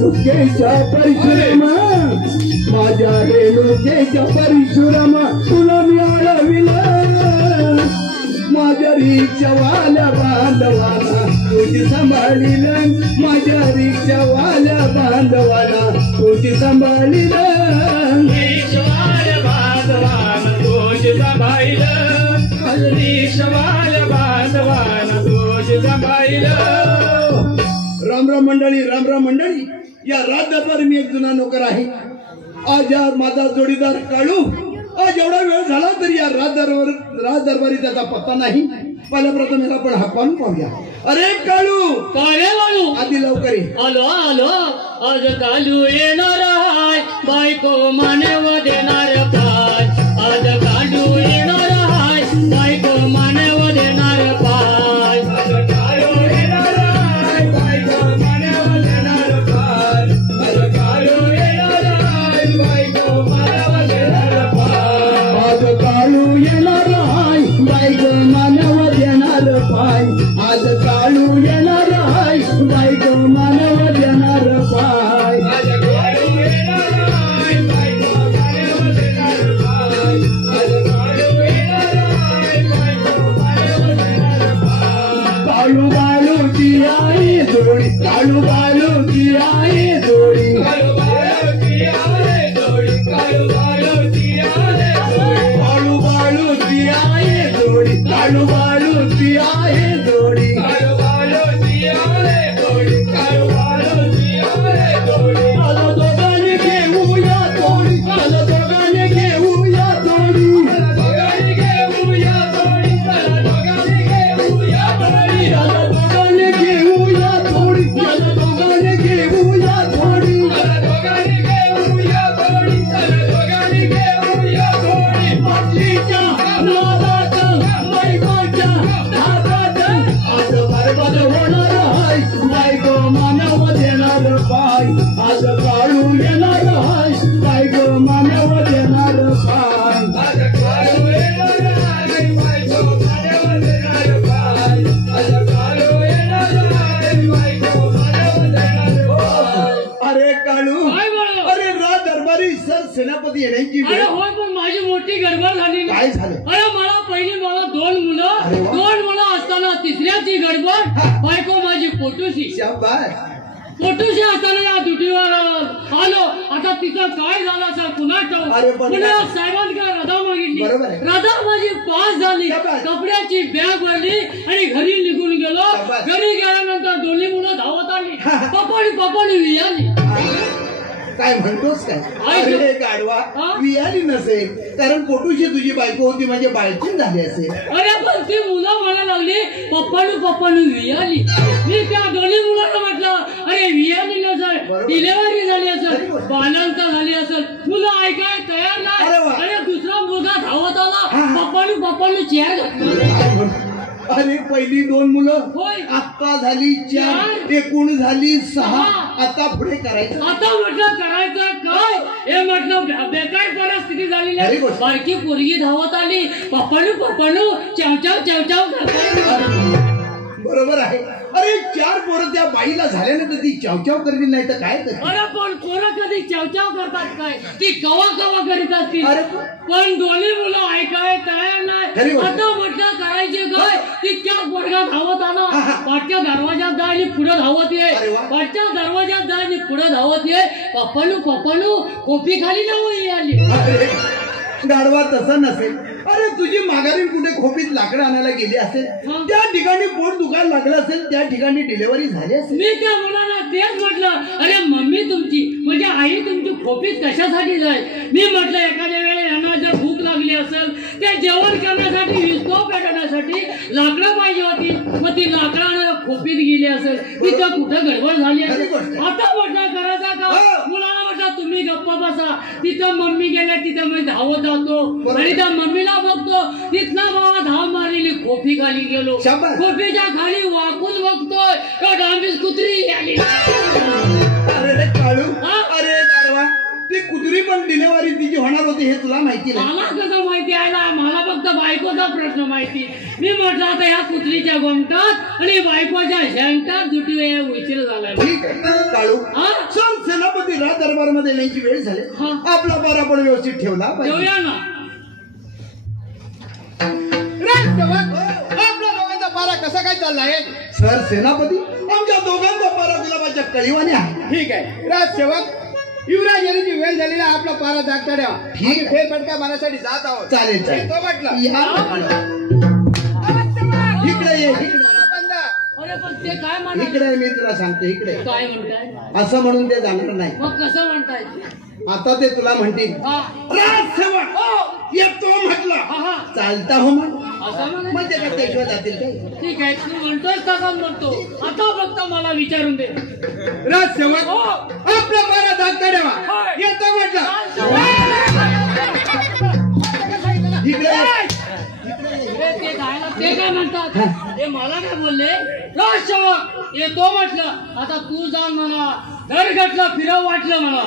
रेणुकेच्या परशुराम माझ्या रेणुकेच्या परशुराम तुला मिळविलं माझ्या रिक्षावाल्या बांधवाला तुझी सांभाळीलं माझ्या रिक्षावाल्या बांधवाला तुझी सांभाळीलं रिक्षावाल्या बांधवाला तुझी सांभाळीलं रिक्षावाल्या बांधवाला तुझी सांभाळीलं। राम राम मंडळी, राम राम मंडळी। या राज दरबारी मी एक जुना नोकर आहे। आज या माझा जोडीदार काळू आज एवढा वेळ झाला तरी या राज दरबारी त्याचा पत्ता नाही। पहिल्या प्रथम याला पण हाकून पाहूया। अरे काळू, काय वाळू? आधी लवकर ये। आलो आलो, आज काळू येणार आहे, बायको मानव देणार पाय। आज काळू येणार आहे, बायको मानव देणार पाय। आज काळू येणार आहे, बायको मानव देणार पाय। आज काळू येणार आहे, बायको मानव देणार पाय। आज काळू येणार आहे, बायको मानव देणार पाय। आज काळू येणार आहे, बायको मानव देणार पाय। आज काळू येणार आहे, बायको मानव देणार पाय। आज काळू येणार आहे, बायको मानव देणार पाय। काळू बाळूची आई जोडी, काळू बाळूची आई जोडी, काळू बाळूची आहे जोडी, काळू बाळूची आहे जोडी। काळू बाळूची आई जोडी, काळू बाळूची आई जोडी। काळू बाळूची आहे जोडी, काळू बाळूची आहे जोडी। आला दोघांनी घेऊया जोडी, आला दोघांनी घेऊया जोडी, दोघांनी घेऊया जोडी, चला दोघांनी घेऊया जोडी। आला दोघांनी घेऊया जोडी, आला दोघांनी घेऊया जोडी। चला दोघांनी घेऊया जोडी, चला दोघांनी घेऊया जोडी। बाटलीच्या नादाचं, बायकोच्या नादाचं, आज बरबाद होणार आहे, बायको मानव देणार पाय। आज काळू येणार आहे, बायको मानव देणार पाय। आज काळू येणार आहे, बायको मानव देणार पाय। आज काळू येणार आहे, बायको मानव देणार पाय। अरे काळू, काय बोललो? अरे राज दरबारी सर सेनापती येण्याची अरे वेळ होय, पण माझी मोठी गडबड झाली ना। काय झालं? अरे मला दोन मुलं, अरे वा. दोन मुलं असताना तिसऱ्याची गडबड। बायको माझी पोटूशी असताना या ड्युटीवर आलो। आता तिचं काय झालं सर पुन्हा अरे पण पुन्हा साहेबांकडे रजा मागितली। बरोबर आहे. रजा माझी पास झाली, शाबास. कपड्याची बॅग भरली आणि घरी निघून गेलो। शाबास. घरी गेल्यानंतर दोन्ही मुलं धावत आली, पप्पानी वियाली। काय म्हणतोस काय? ऐक. अरे गाढवा, हा? वियाली नसेल, कारण पोटूशी तुझी बायको होती म्हणजे बाळचीन झाली असेल। अरे पण ती मुलं म्हणायला लागली पप्पानु वियाली। मी त्या दोन्ही मुलांना म्हटलं अरे वियाली नसेल, बरोबर. डिलेव्हरी झाली अरे असेल, वा. बालांतर झाली असेल। मुलं ऐकाय तयार अरे वा. नाही। अरे दुसरा मुलगा धावत आला, हा. पप्पानु चेअर घातला। काय म्हणतो? अरे पहिली दोन मुलं, होय. आत्ता झाली 4, एकूण झाली 6, आता पुढे करायचं। आता म्हटलं करायचं काय? हे म्हटलं बेकार परिस्थिती झालेली Very आहे। good. बारकी पोरगी धावत आली, पप्पानु चाव करताय। बरोबर आहे। अरे 4 पोरं त्या बाईला झाल्यानंतर ती चावचाव करली नाही तर काय करते? अरे पण पोरं कधी चावचाव करतात काय? ती कवा करीत असतील। अरे पण दोन्ही मुलं ऐकाय तयार खरी नाही। गोष्ट. आता म्हटलं करायचे काय? तितक्या पोरगा धावत आला, पाठच्या दरवाजात जा आणि पुढे धावत ये, अरे वा. पाठच्या दरवाजात जा आणि पुढे धावत ये। पप्पानु कोपी खाली जाऊ आली। अरे गाढवा तसा नसेल। अरे तुझी माघारी कुठे खोपीत लाकडं आणायला गेली असेल, मग? त्या ठिकाणी पोट दुखायला लागलं असेल, त्या ठिकाणी डिलिव्हरी झाली असेल। मी त्या मुलाला तेच म्हटलं अरे मम्मी तुमची म्हणजे आई तुमची खोपीत कशासाठी जाय? मी म्हटलं एखाद्या वेळेला यांना जर भूक लागली असेल, त्या जेवण करण्यासाठी विस्तव पेटवण्यासाठी लाकडं पाहिजे होती, मग ती लाकडानं खोपीत गेली असेल, तिथं कुठं गडबड झाली असेल। आता म्हटलं करायचा का? मुलाला म्हटलं तुम्ही गप्पा बसा, तिथं मम्मी गेल्या, तिथं मी धावत जातो आणि त्या मम्मीला बघतो, तिथला बाबा धाव मारलेली खोपी खाली गेलो। शाबास. खोपीच्या खाली वाकून बघतोय तो डांबीस कुत्री आली। अरे काळू, हा? अरे गाढवा, ती कुत्री पण डिलिव्हरी पद्धतीची होणार होती हे तुला माहिती नाही. मला कसं माहिती आहे ना, मला फक्त बायकोचा प्रश्न माहिती. मी म्हटलं आता या कुत्रीच्या गोमटात आणि बायकोच्या शेंगटात जुटी उशीर झालाय. ठीक आहे काळू, चल सेनापती राज दरबार मध्ये येण्याची वेळ झाली. आपला पारा पण व्यवस्थित ठेवला पाहिजे. ठेवूया ना. आपल्या दोघांचा पारा कसा काय चाललाय? सर सेनापती, आमच्या दोघांचा पारा गुलाबाच्या कळीवाने आहे. ठीक आहे राजसेवक, युवराज येण्याची वेळ झालेला, आपला पारा जागता द्या. ठीक. फेरफटका मारण्यासाठी जात आहोत. चालेल चालेल. तो म्हटलं इकडे ये, इकडे अरे पण ते काय म्हणतात? इकडे मी तुला सांगतो, इकडे काय म्हणताय? असं म्हणून ते जाणार नाही. मग कसं म्हणताय? आता ते तुला म्हणतील राजसेवक येतो म्हटलं, चालता हो मग असं म्हणे. म्हणजे काय त्याशिवाय जातील काय? ठीक आहे, तू म्हणतोय तसाच म्हणतो. आता फक्त मला विचारून दे. राजसेवक, आपला पारा जागता द्यावा. येतो म्हटलं. इकडे ते काय म्हणतात? हे मला काय बोलले? राजसेवक येतो म्हटलं. आता तू जाऊन म्हणा घरगटला फिरव वाटलं म्हणा.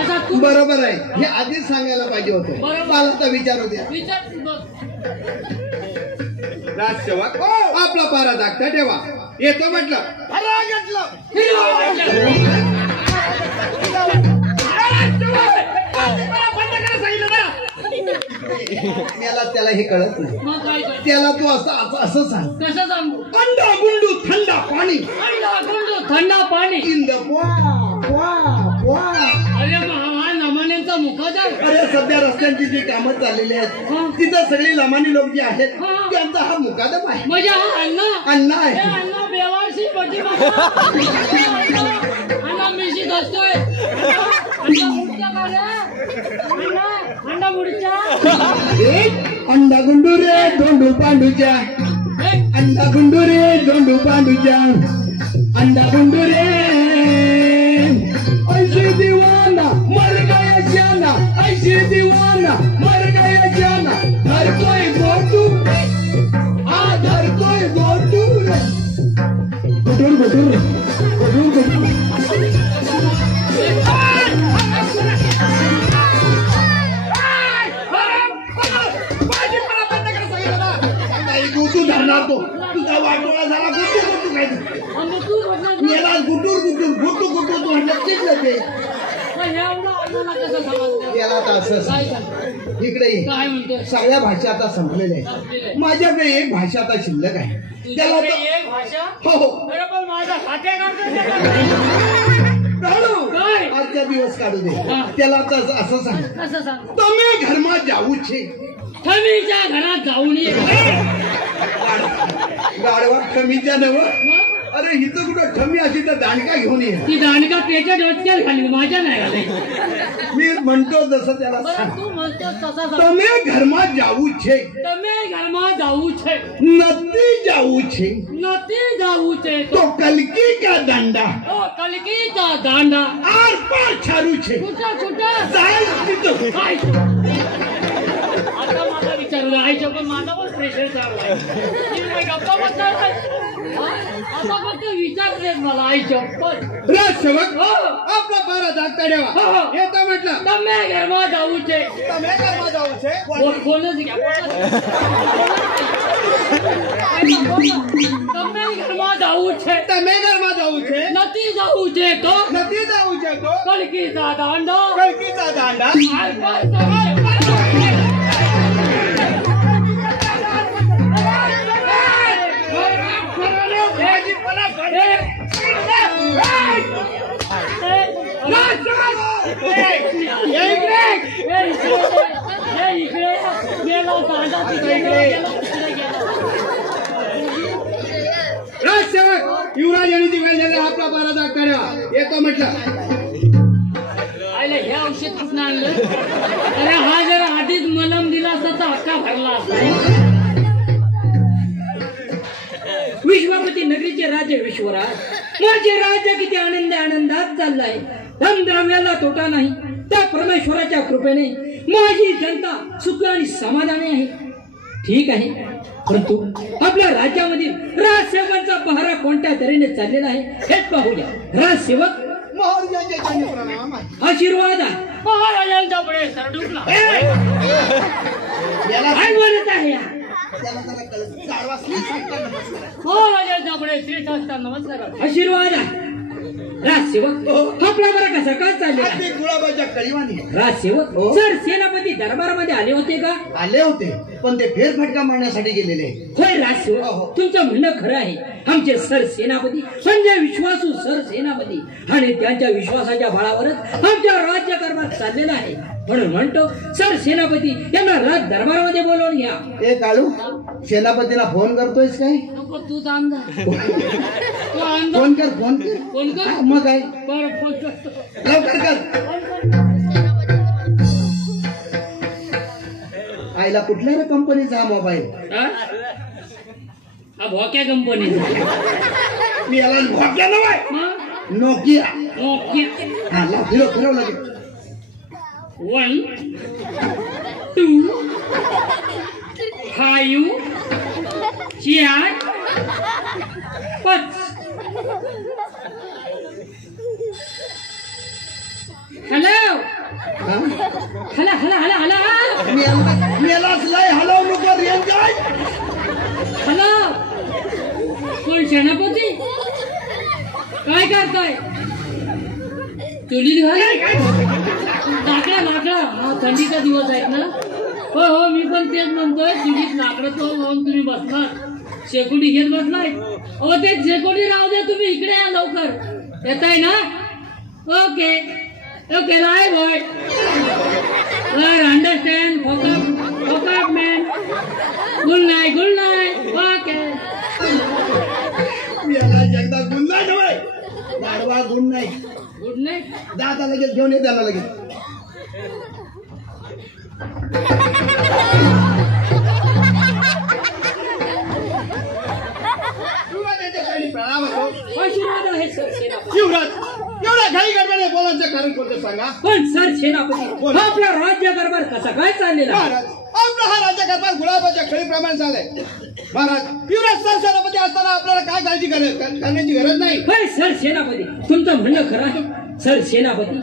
आता तू बरोबर आहे, हे आधीच सांगायला पाहिजे होतं. बरोबर. मला तर विचारू द्या. विचार बघ. राजसेवक, आपला पारा जागता ठेवा. येतो म्हटलं. फिरव वाटलं. मला त्याला हे कळत नाही. मग काय कर? त्याला तू असं सांग, कसं सांगू? अंडा गुंडू थंडा पाणी अंडा गुंडू थंडा पाणी. इन द अरे हा नमान्यांचा मुखोदर. अरे सध्या रस्त्यांची जी कामं चाललेली आहेत तिथं सगळी लमानी लोक जे आहेत त्यांचा हा मुकादम आहे. म्हणजे हा अण्णा हे आहे. अण्णा बेवारशी बटी अण्णा मिशी असतोय. अंडा मुडच्या का रे? अंडा मुडच्या. अंडा गुंडू रे धोंडू पांडूच्या, अंडा गुंडू रे धोंडू पांडूच्या, अंडा गुंडू रे ऐसे दीवाना मर गया जाना, ऐसे दीवाना मर गया जाना, हर कोई गोटू हर कोई गोटू गुटूर गुटूर गुटूर गुटूर. गुटू धरणार तो तुझा वाटोळा झाला. गुटू गुटू काय याला गुटूर गुटूर गुटू गुटू तू म्हणलं ते याला आता असं इकडे ये. काय म्हणतोय? सगळ्या भाषा आता संपलेल्या आहेत. माझ्याकडे एक भाषा आता शिल्लक आहे. त्याला एक भाषा. हो अरे पण माझा खाते काढू काय? आजचा दिवस काढू दे. त्याला आता असं सांग, कसं सांग? તમે ઘરમાં જાવું છે. खमीच्या घरात जाऊन ये. गाडवा खमीच्या नव. अरे हिथं कुठं खमी अशी तर दांडका घेऊन ये. ती दांडका त्याच्या डोक्यात घाली, माझ्या नाही घाली. मी म्हणतो जसं त्याला बरं सांग. तू म्हणतोस तसा सांग. તમે ઘરમાં જાવું છે. તમે ઘરમાં જાવું છે. નથી જાવું છે નથી જાવું છે તો કલકી का दांडा તો કલકીचा દાંડા. आर पार छारू છે. कुठं कुठं? चाल तिथं. काय? आता माझा विचार आईच्या पण माझा पण प्रेशर चालू आहे. मी काय गप्पा बसणार आहे? आता फक्त विचार देत मला आईच्या पण. राजसेवक, आपला पारा जागता ठेवा. येतो म्हटलं. તમે ઘરમાં જાવું છે. તમે ઘરમાં જાવું છે. બોલો જ ગયા. તમે ઘરમાં જાવું છે. તમે ઘરમાં જાવું છે. નથી જાવું છે તો નથી જાવું છે તો કલકીचा દાંડો. કલકીचा દાંડા. આર પાર તમે. राजसेवक, युवराज येण्याची वेळ झाली, आपला पारा जागता ठेवा. येतो म्हटलं. आयला हे औषध कुठं आणलं? अरे हा जर आधीच मलम दिला असता तर हक्का भरला असता. विश्वापती नगरीचे राजे विश्वराज, माझे राज्य किती आनंदात चाललाय. धनद्रव्याला तोटा नाही. त्या परमेश्वराच्या कृपेने माझी जनता सुख आणि समाधानी आहे. ठीक आहे, परंतु आपल्या राज्यामधील राजसेवकांचा पहारा कोणत्या तऱ्हेने चाललेला आहे हेच पाहूया. राजसेवक महाराजांच्या चरणी प्रणाम आहे. आशीर्वाद आहे. महाराजांचा पुढे सरडुकला याला काय बोलत आहे या? त्याला जरा कळत गाढवासनी सांगता नमस्कार. महाराजांचा पुढे श्री संस्था नमस्कार. आशीर्वाद आहे. राजसेवक आपला बरं कसा काय चाललेला ते गुलाबाच्या कळीवानी राजसेवक हो. सर सेनापती दरबारामध्ये आले होते का? आले होते पण ते फेरफटका मारण्यासाठी गेलेले. होय राजसेवक हो. तुमचं म्हणणं खरं आहे. आमचे सर सेनापती संजय विश्वासू सर सेनापती आणि त्यांच्या विश्वासाच्या बळावरच आमच्या राज्यकारभार चाललेला आहे. म्हणून म्हणतो सर सेनापती यांना राज दरबारामध्ये बोलवून घ्या. ए काळू सेनापतीला फोन करतोयस काय? नको तूच अंदा तू अंदा फोन कर फोन कर. फोन कर. हा, मग काय बरं फोन करतो. लवकर कर. आईला कुठल्या रे कंपनीचा हा मोबाईल? हा? हा भोक्या कंपनीचा. मी याला भोक्या नव्हे मग नोकिया. ओके. हा लाव फिरव लगेच. 1 2 5 4 5. हॅलो हा? हॅलो हॅलो हॅलो हॅलो मी यालाच लय हलवू नको रेंज आहे. हॅलो कोण सेनापती काय करताय? चुलीत घाल लाकडा हा थंडीचा दिवस आहेत ना. हो मी पण तेच म्हणतोय चुलीत लाकडं तो म्हणून तुम्ही बसलात शेकोटी घेत बसलाय. हो ते शेकोटी राहू दे तुम्ही इकडे या लवकर येताय ना. ओके ओके लाय बॉय अंडरस्टँड फोकअप मॅन. Good night okay. मी याला एकदा गुण नाही नव्हे गाढवा गुण नाही. Good night. दादा लगेच घेऊन ये त्याला लगेच. प्रणाम असो. आशीर्वाद आहे सर सेनापती. शिवराज एवढा घाई गडबडे बोलायचं कारण कोणतं सांगा. पण सर सेनापती आपला राज्यकारभार कसा काय चाललेला आहे? महाराज आपला हा राज्यकारभार गुलाबाच्या खळीप्रमाणे चाललाय. महाराज युवराज सर सेनापती असताना आपल्याला काय काळजी करण्याची गरज नाही. होय सर सेनापती तुमचं म्हणणं खरं आहे. सर सेनापती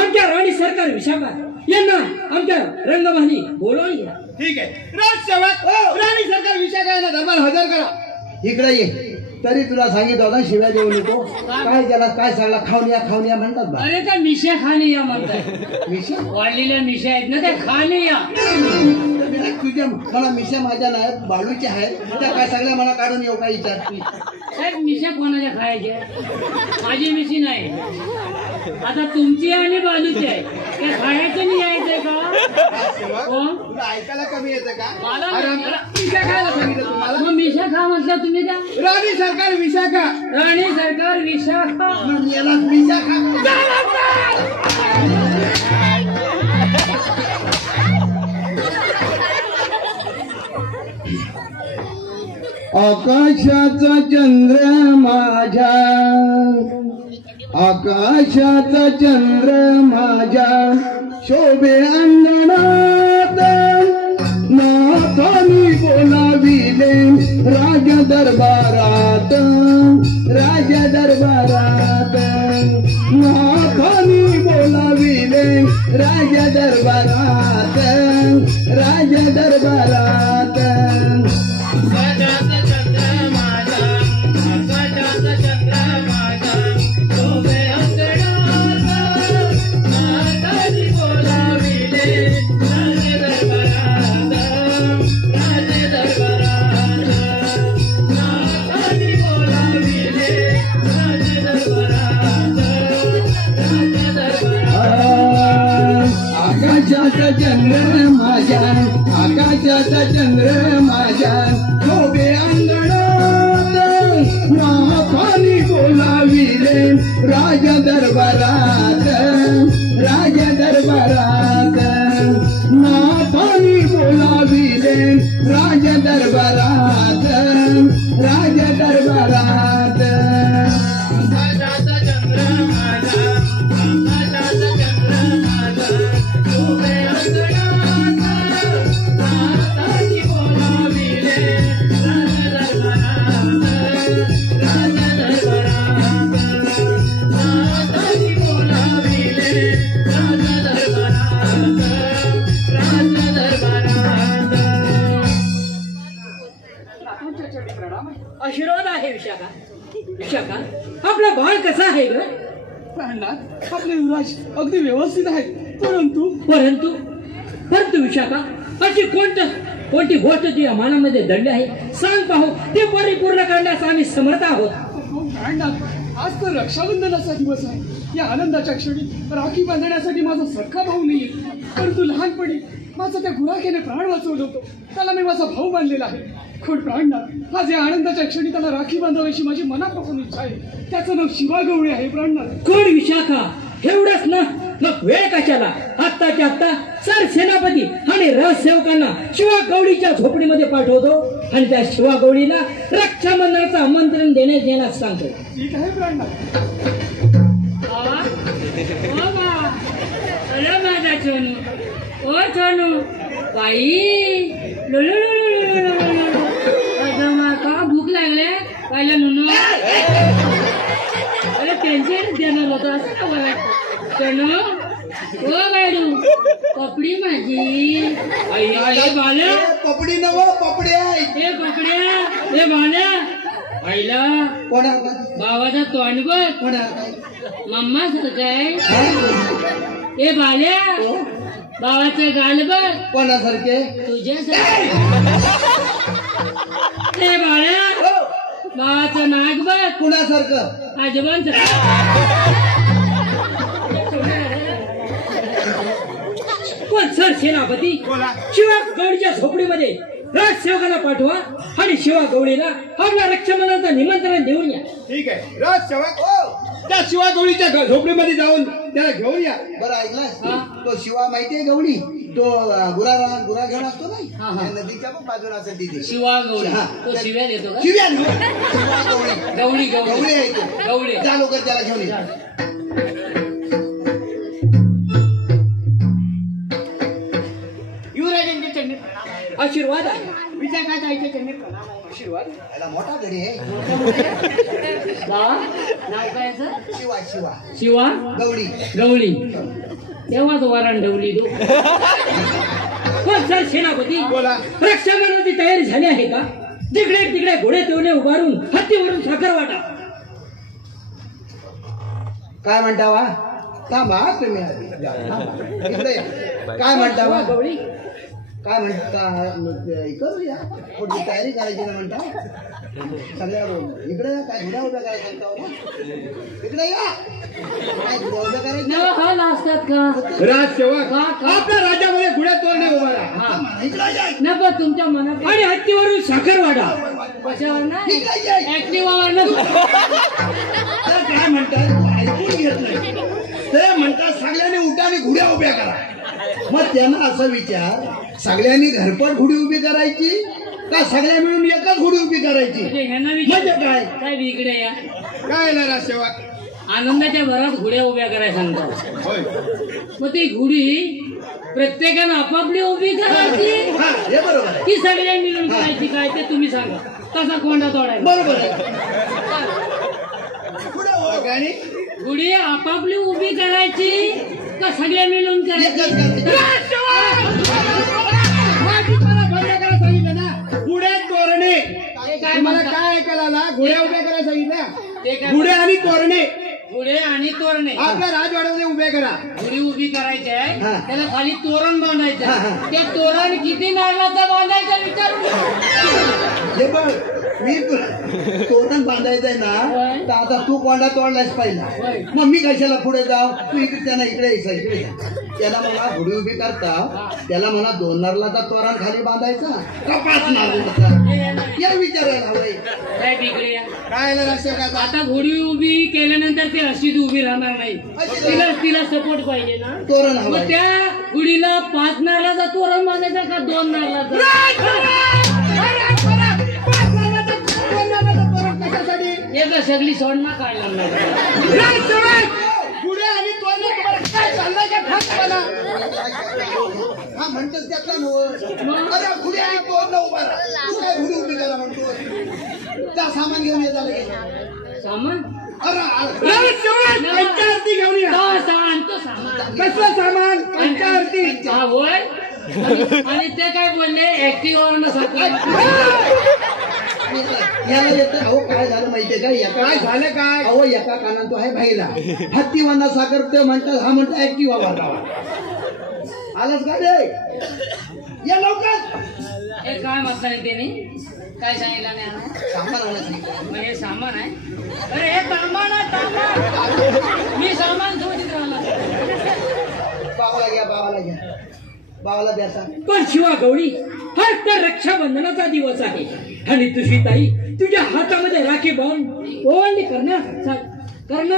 आमच्या राणी सरकार विशाखा यांना आमच्या रंगभानी बोलवून घ्या. ठीक आहे. राजसेवक राणी सरकार विशाखा यांना दरबार हजर करा. इकडे ये. तरी तुला सांगितलं होता शिव्या देऊ नको. काय त्याला काय सांगला खावण्या म्हणतात बा. अरे त्या मिशा खाणे या म्हणताय. मिशा वाढलेल्या मिशा आहेत ना त्या खाणे या. तुझ्या मला मिशा माझ्या नाहीत बाळूच्या आहेत त्या काय सगळ्या मला काढून येऊ काय विचार. साहेब मिशा कोणाच्या खायच्या? माझी मिशी नाही. आता तुमची आणि बालूची आहे त्या खायचं नाही यायचंय का? हो तुला ऐकायला कमी येतं का? मला मिशा खायला सांगितलं तुम्हाला. मग मिशा खा म्हटलं तुम्ही त्या. राणी सरकार विशाखा राणी सरकार विशाखा. मग याला मिशा खा. आकाशाचा चंद्र माझ्या आकाशाचा चंद्र माझ्या शोभे अंगणात नाथानी बोलाविले राज दरबारात नाथानी बोलाविले राज दरबारात आकाशाचा चंद्र माझ्या शोभे अंगणात नाथानी बोलाविले राज दरबारात नाथानी बोलाविले राज दरबारात राजा दरबारात प्राणनाथ आपले युवराज अगदी व्यवस्थित आहेत, परंतु परंतु परंतु विशाखा अशी कोणती गोष्ट जी मनामध्ये दडली आहे सांग पाहू, ते परिपूर्ण करण्यास आम्ही समर्थ आहोत. प्राणनाथ आज तर रक्षाबंधनाचा दिवस आहे. या आनंदाच्या क्षणी राखी बांधण्यासाठी माझा सख्खा भाऊ नाहीये, परंतु लहानपणी माझा त्या गुराखेने प्राण वाचवलं होतं, त्याला मी माझा भाऊ मानलेला आहे. खोड प्राणनाथ आज या आनंदाच्या क्षणी त्याला राखी बांधावीशी माझी मनापासून इच्छा आहे. त्याचं नाव शिवा गवळी आहे. प्राणनाथ कोण विशाखा एवढंच ना, मग वेळ कशाला? आत्ताच्या आत्ता सर सेनापती आणि रहसेवकांना शिवा गवळीच्या झोपडीमध्ये पाठवतो आणि त्या शिवा गवळीला रक्षाबंधनाचं आमंत्रण देण्यास सांगतो. ठीक आहे प्राणनाथ. अरे माझा छोनू, ओ छोनू बाई, का भूक लागले पाहिलं म्हणून? अरे टेन्शन देणार होतं असं का वाटतं छोनू? ओ बायडू पपडी माझी. बाल्या पपडी नव पपडी आहे. हे पपड्या, हे बाल्या आईला कोणा बाबाचा तोंड बघ, कोणा मम्मा सारखं आहे. हे बाल्या बाबाचं गाल बघ, कोणासारखे? तुझ्यासारखं. हे बाळ्या बाबाचं नाक बघ, कुणासारखं? आजोबांचं. पण सर सेनापती शिवा गवळीच्या झोपडीमध्ये राजसेवकांना पाठवा आणि शिवा गवळीला आपल्या रक्षाबंधनाचं निमंत्रण देऊन या. ठीक आहे राजसेवक, त्या शिवा गवळीच्या झोपडीमध्ये जाऊन त्याला घेऊन या. बरं ऐकलं, तो शिवा माहितीये गवळी, तो गुरा घेऊन असतो नाही नदीच्या पण बाजूला असेल तिथे. शिवा गवळी तो शिव्या देतो का? शिव्या शिवा गवळी गवळी गवळी आहे तो. गवळी जा लवकर त्याला घेऊन ये. युवराजांच्या चंडी आशीर्वाद आहे. विशाखाच्या आईच्या चंडी आशीर्वाद याला मोठा घडी आहे. नाव काय सर? शिवा शिवा शिवा गवळी गवळी. तेव्हाच वरण ढवली तू. पण सर सेनापती रक्षाबंधनाची तयारी झाली आहे का? तिकडे तिकडे घोडे तेवणे उभारून हत्तीवरून साखर वाटा. काय म्हणता वा? थांबा तुम्ही इकडे या. काय म्हणता वा? गवळी काय म्हणता? करूया पुढची तयारी करायची ना म्हणता. सगळ्या इकडे या. काय घुड्या उभ्या करायच्या म्हणता? इकडे या. काय घुड्या उभ्या करायच्या? हल असतात का राजसेवक का? आपल्या राज्यामध्ये घुड्या तोडणे उभा राहा. इकडे या. नको तुमच्या मनात आणि हत्तीवरून साखर वाटा. कशावर ना इकडे या. ऍक्टिवावर ना. तर काय म्हणतात ऐकून घेत नाही. ते म्हणतात सगळ्यांनी उठा आणि घुड्या उभ्या करा. मग त्यांना असा विचार, सगळ्यांनी घरपट घुडी उभी करायची का सगळ्या मिळून एकच घुडी उभी करायची? म्हणजे काय? साहेब इकडे या. काय सेवक? आनंदाच्या भरात घोड्या उभ्या करायला सांगतो. मग ती घोडी प्रत्येकानं आपापली उभी करायची हे बरोबर आहे. की सगळ्या मिळून करायची काय ते तुम्ही सांगा. तसा कोंडा तोडायचा. बरोबर आहे. घोडी आपापली उभी करायची का सगळ्या मिळून करायची? सांगितलं ना घुड्या तोरणे. काय मला म्हणतात? काय ऐकायला घोड्या उभ्या करायला सांगितल्या. ते काय घुड्या आणि तोरणे घोडे आणि तोरणे आपल्या राजवाड्यामध्ये उभे करा. घोडी उभी करायची आहे, हा. त्याला खाली तोरण बांधायचं हा, आहे. हा. ते तोरण किती नारळाचं बांधायचं विचारून हे बघ, मी तोरण बांधायचंय ना होय. तर आता तू कोंडा तोडलाच पाहिजे. होय. मग मी कशाला पुढे जाऊ? तू इकडे त्यांना इकडे यायचं इकडे जा. त्याला मला घोडी उभी करता, त्याला मला 2 नारळाचा तोरण खाली बांधायचा का 5 नारळाचा? या विचारायला हवंय. साहेब इकडे या. काय राष्ट्रकाचा आता घोडी उभी केल्यानंतर ती अशीच उभी राहणार नाही. तिला सपोर्ट पाहिजे ना. तोरण मग हवंय. त्या घोडीला 5 नारळाचा तोरण बांधायचा का 2 नारळाचा? एक सगळी सोडणं काढला पुढे आणि काय चाललंय हा म्हणतोस त्यातला नव्ह. अरे पुढे आणि तोरण उभा राहा. तू काय घुडी उभी करा म्हणतो? त्या सामान घेऊन येत आलं सामान पंचारती घेऊन या. आणतो सामान. कसलं सामान? पंचारती. हा होय आणि ते काय बोलले ऍक्टिव्ह सारखं याला येतं. अहो काय झालं माहितीये का, एका काय झालं काय? अहो एका कानात तो आहे भाईला हत्ती वना साखर ते म्हणतात, हा म्हणतो ऍक्टिव्ह आलाच का रे, या लवकर. हे काय म्हटलं नाही त्याने, काय सांगितलं नाही आम्हाला? सामान आणायचं नाही. मग हे सामान आहे. अरे हे सामान आहे, सामान. मी सामान सोबत राहिला. बाबाला घ्या, बाबाला घ्या, बाबाला द्या सांग. पण शिवा गौरी, हा तर रक्षाबंधनाचा दिवस आहे आणि तुझी ताई तुझ्या हातामध्ये राखी बांधून ओवाळणी करणार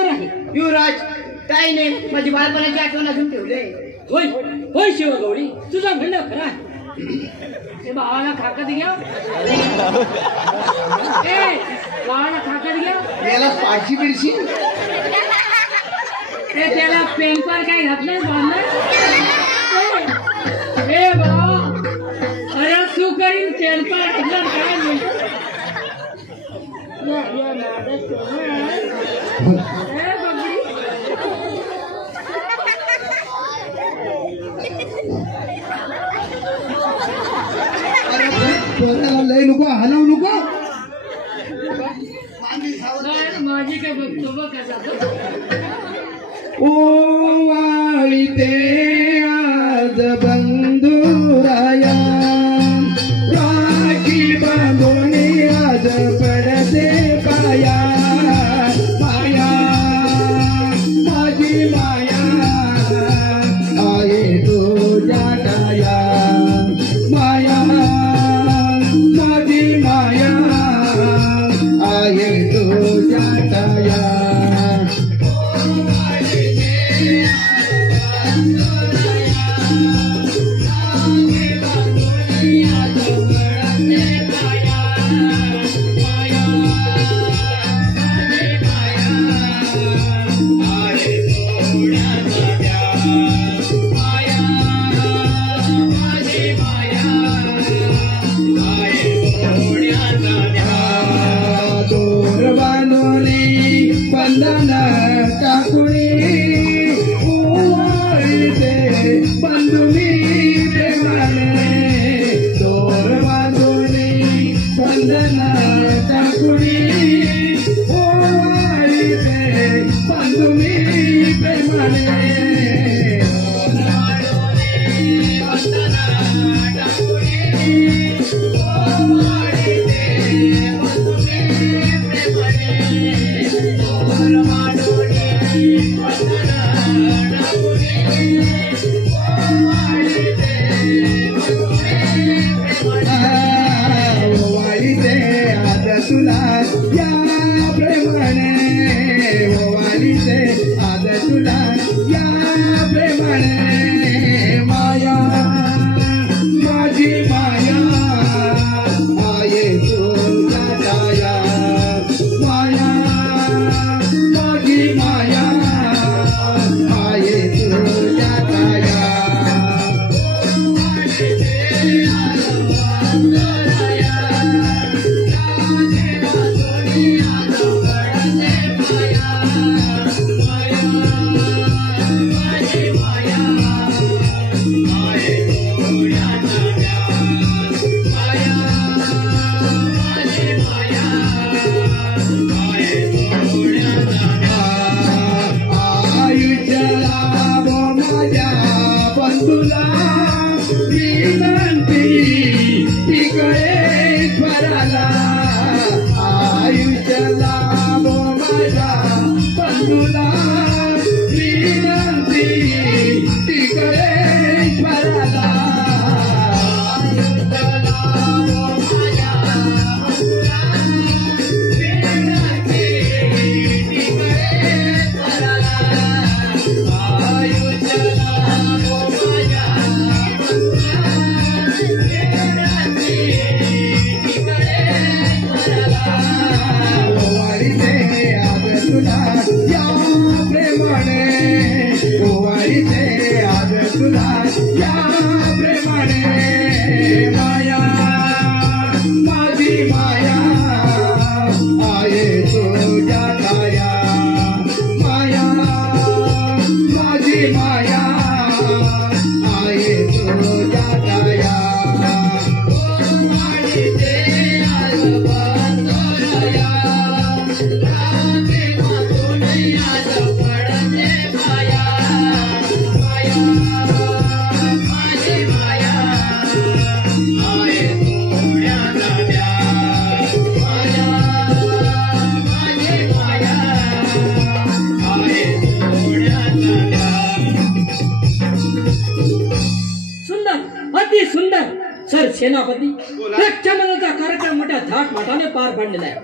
आहे. युवराज ताईने माझी बालपणाची आठवण अजून ठेवले. होय होय शिवा गौरी, तुझा म्हणणं खरं आहे. ते भावाला खाकत घ्या. भावाला खाकत घ्या. याला पारशी बिरशी ते त्याला पेंपर काय घातलं बांधलं. हे भावा, अरे तू करीन पेंपर घातलं काय म्हणतो. पोराला लय नको, हलवू नको. माझी काय बघतो बघ कसा. ओवाळी ते आज बंधुराया, राखी बांधून आज पडते पाया. माया माझी माया आहे तुझ्या काया. माया माझी माया आहे तुझ्या काया. माया आहे तुझ्या सेनापती रक्षाबंधनाचा कार्यक्रम मोठ्या थाटमाटाने पार पाडलेला आहे.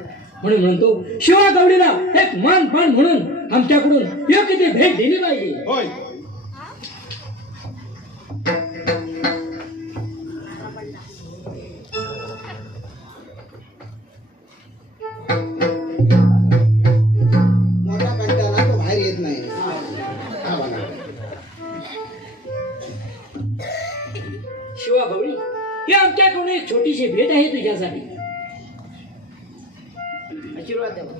म्हणून म्हणतो शिवा गवडीला एक मानपान म्हणून आमच्याकडून योग्य ती भेट दिली पाहिजे. होय. मोठा कंटाळा तो बाहेर येत नाही. शिवा गवळी ही आमच्याकडून एक छोटीशी भेट आहे तुझ्यासाठी. आशीर्वाद द्यावा.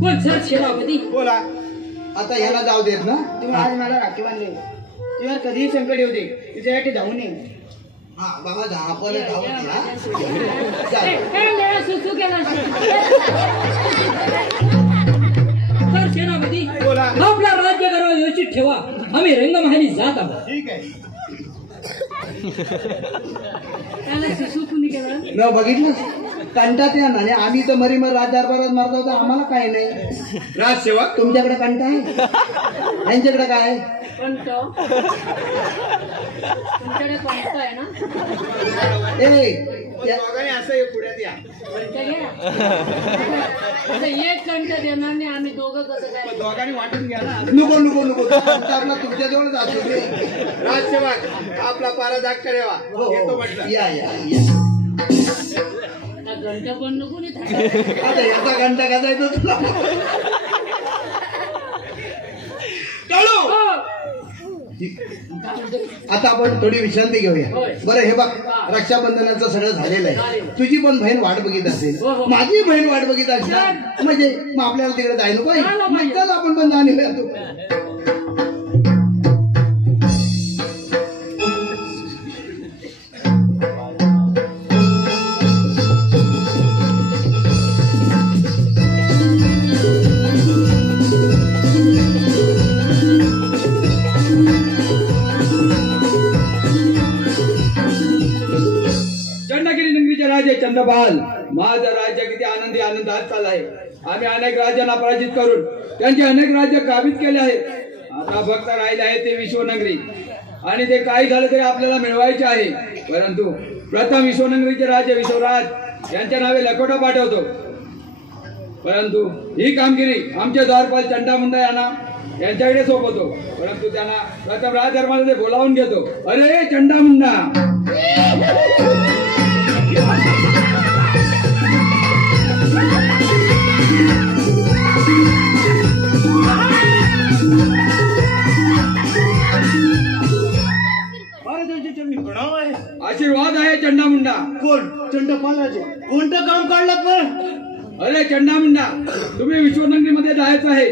कोण सर सेनापती? बोला. आता ह्याला जाऊ देत ना. तुम्ही आज मला राखी बांधली तुझ्यावर कधीही संकट येऊ दे तिच्यासाठी धावून ये. हा बाबा आपण जाऊ दे ना. सुसू केला सर सेनापती बोला. आपला राज्य करावा व्यवस्थित ठेवा. आम्ही रंगमहाली जात आहोत. ठीक आहे. त्याला सुसू कुणी केला? न बघितलं कंटात या ना. आम्ही तर मरी मर राज दरबारात मारत होतो. आम्हाला काय नाही. राजसेवक तुमच्याकडे कंटा आहे यांच्याकडे काय आहे? पंत तुमच्याकडे पंत आहे ना? ए दोघांनी असं पुढ्यात या. पंत घ्या. आता एक कंट देणार नाही आम्ही दोघं कसं काय? दोघांनी वाटून घ्या ना. नको नको नको कंटा आपला तुमच्याजवळ जातो ते. राजसेवक आपला पारा दाग करेवा. येतो म्हटलं. या या या. घंटा पण नको नाही. आता याचा घंटा कसा येतो तुला? काढू. आता आपण थोडी विश्रांती घेऊया. होय. बरं हे बघ रक्षाबंधनाचं सगळं झालेलं आहे. चालेल. तुझी पण बहीण वाट बघित असेल. हो, हो. माझी बहीण वाट बघित असेल. म्हणजे मग आपल्याला तिकडे जाय नको आहे. चालेल, मग चल आपण पण जाऊन येऊया तू. चंडागिरी नगरीचे राजे चंद्रपाल माझं राज्य किती आनंदी आनंदात चालला आहे. आम्ही अनेक राज्यांना पराजित करून त्यांचे अनेक राज्य काबीज केले आहेत. आता फक्त राहिले आहे ते विश्वनगरी आणि ते काही झालं तरी आपल्याला मिळवायचे आहे. परंतु प्रथम विश्वनगरीचे राजे विश्वराज यांच्या नावे लकोटा पाठवतो. परंतु ही कामगिरी आमचे द्वारपाल चंडामुंडा यांच्याकडे सोपवतो. परंतु त्यांना प्रथम राजधर्मामध्ये बोलावून घेतो. अरे चंडामुंडा आशीर्वाद आहे चंडामुंडा. कोण? चंडपालाचे. कोणतं काम काढलं पण? अरे चंडामुंडा तुम्ही विश्वनगरीमध्ये जायचं आहे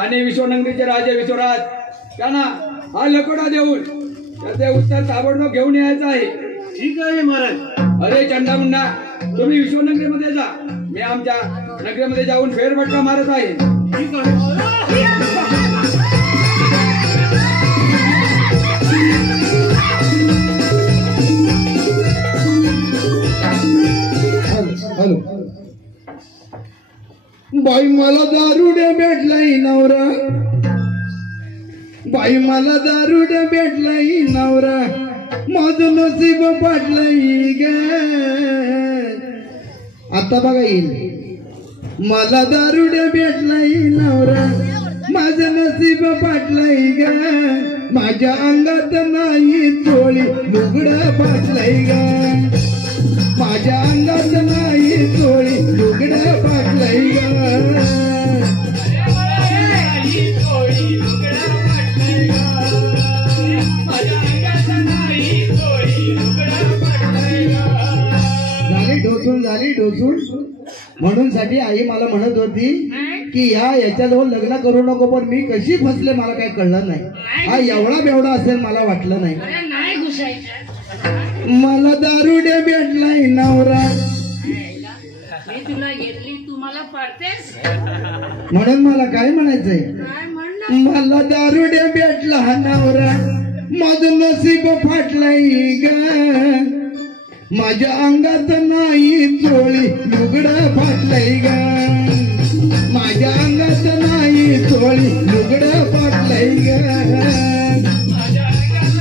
आणि विश्वनगरीचे राजे विश्वराज त्यांना हा लकोटा देऊन त्याचे उत्तर ताबडतोब घेऊन यायचं आहे. ठीक आहे महाराज. अरे चंडामुंडा तुम्ही विश्वनगरीमध्ये जा. मी आमच्या नगरीमध्ये जाऊन फेरफटका मारत आहे. ठीक आहे. हॅलो बाई मला दारुड्या भेटलाई नवरा. बाई मला दारुड्या भेटलाई नवरा. माझं नसीब पाटलंय ग. आता बघा येईल. मला दारुड्या भेटलाई नवरा. माझं नसीब पाटलंय ग. माझ्या अंगात नाही चोळी लुगडं पाटलंय ग. माझ्या अंगात नाही चोळी लुगडं पाटलंय ग. झाली ढोसून म्हणून साठी आई मला म्हणत होती की याच्याजवळ लग्न करू नको. पण मी कशी फसले मला काही कळलं नाही. हा एवढा बेवडा असेल मला वाटलं नाही. नाही घुसायचं. मला दारुड्या भेटलाय नवरा. मी तुला घेतली तू मला पाडतेस. म्हणून मला काय म्हणायचंय. काय म्हणणार? मला दारुड्या भेटला हा नवरा. माझं नसीब फाटलंय ग. माझ्या अंगात नाही चोळी लुगडं फाटलंय ग. माझ्या अंगात नाही चोळी लुगडं फाटलंय ग. माझ्या अंगात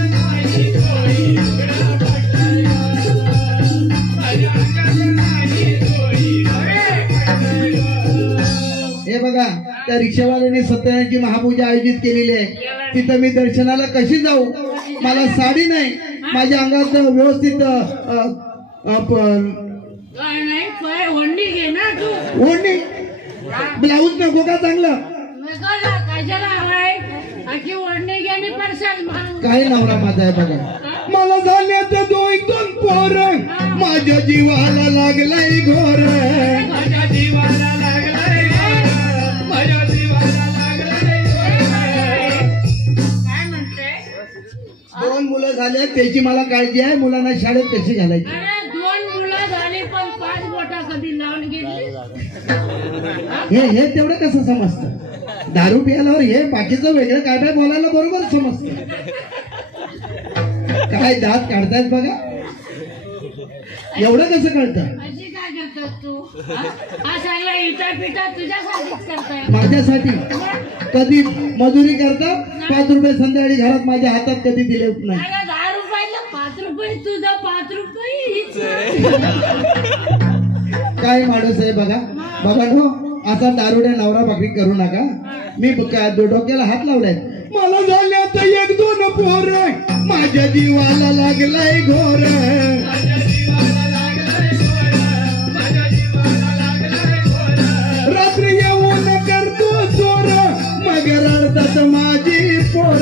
हे बघा त्या रिक्षावाल्याने सत्यनारायणची महापूजा आयोजित केलेली आहे. तिथं मी दर्शनाला कशी जाऊ? मला साडी नाही, माझ्या अंगात व्यवस्थित काय नाही काय वंडी घे ना तू. ओढणी ब्लाऊज नको का चांगलं? कशाला हवाय अशी वंडी घे आणि परसाद मारू. काय नवरा माझा आहे बघा. मला झाल्याचं 2 पोर, माझ्या जीवाला लागलाय घोर. माझ्या जीवाला लागलाय घोर, माझ्या जीवाला लागलाय घोर. काय म्हणते? 2 मुलं झाले त्याची मला काळजी आहे. मुलांना शाळेत कशी घालायची? अरे 2 मुलं झाली पण 5 बोटा कधी लावून गेली. हे तेवढं कसं समजतं? दारू प्यायल्यावर हे बाकीचं वेगळं काय काय बोलायला बरोबर समजतं. काय दात काढतायत बघा, एवढं कसं कळतं? अशी काय करतात तू? हा सगळा इटा पिटा तुझ्यासाठीच करताय. माझ्यासाठी कधी मजुरी करतात 5 रुपये संध्याकाळी घरात माझ्या हातात कधी दिले नाही. अरे 10 रुपयाला 5 रुपये तुझं 5 रुपये हीच. काय माणूस आहे बघा. बाबांनो, असा दारुड्या नवरा भाकरी करू नका. मी डोक्याला हात लावलाय. मला झाल्या तर 1-2 पोर, माझ्या जीवाला लागलाय घोर. माझ्या जीवाला लागलाय घोर, माझ्या जीवाला लागलाय घोर. रात्री येऊन करतो चोर, मग रडतात माझी पोर.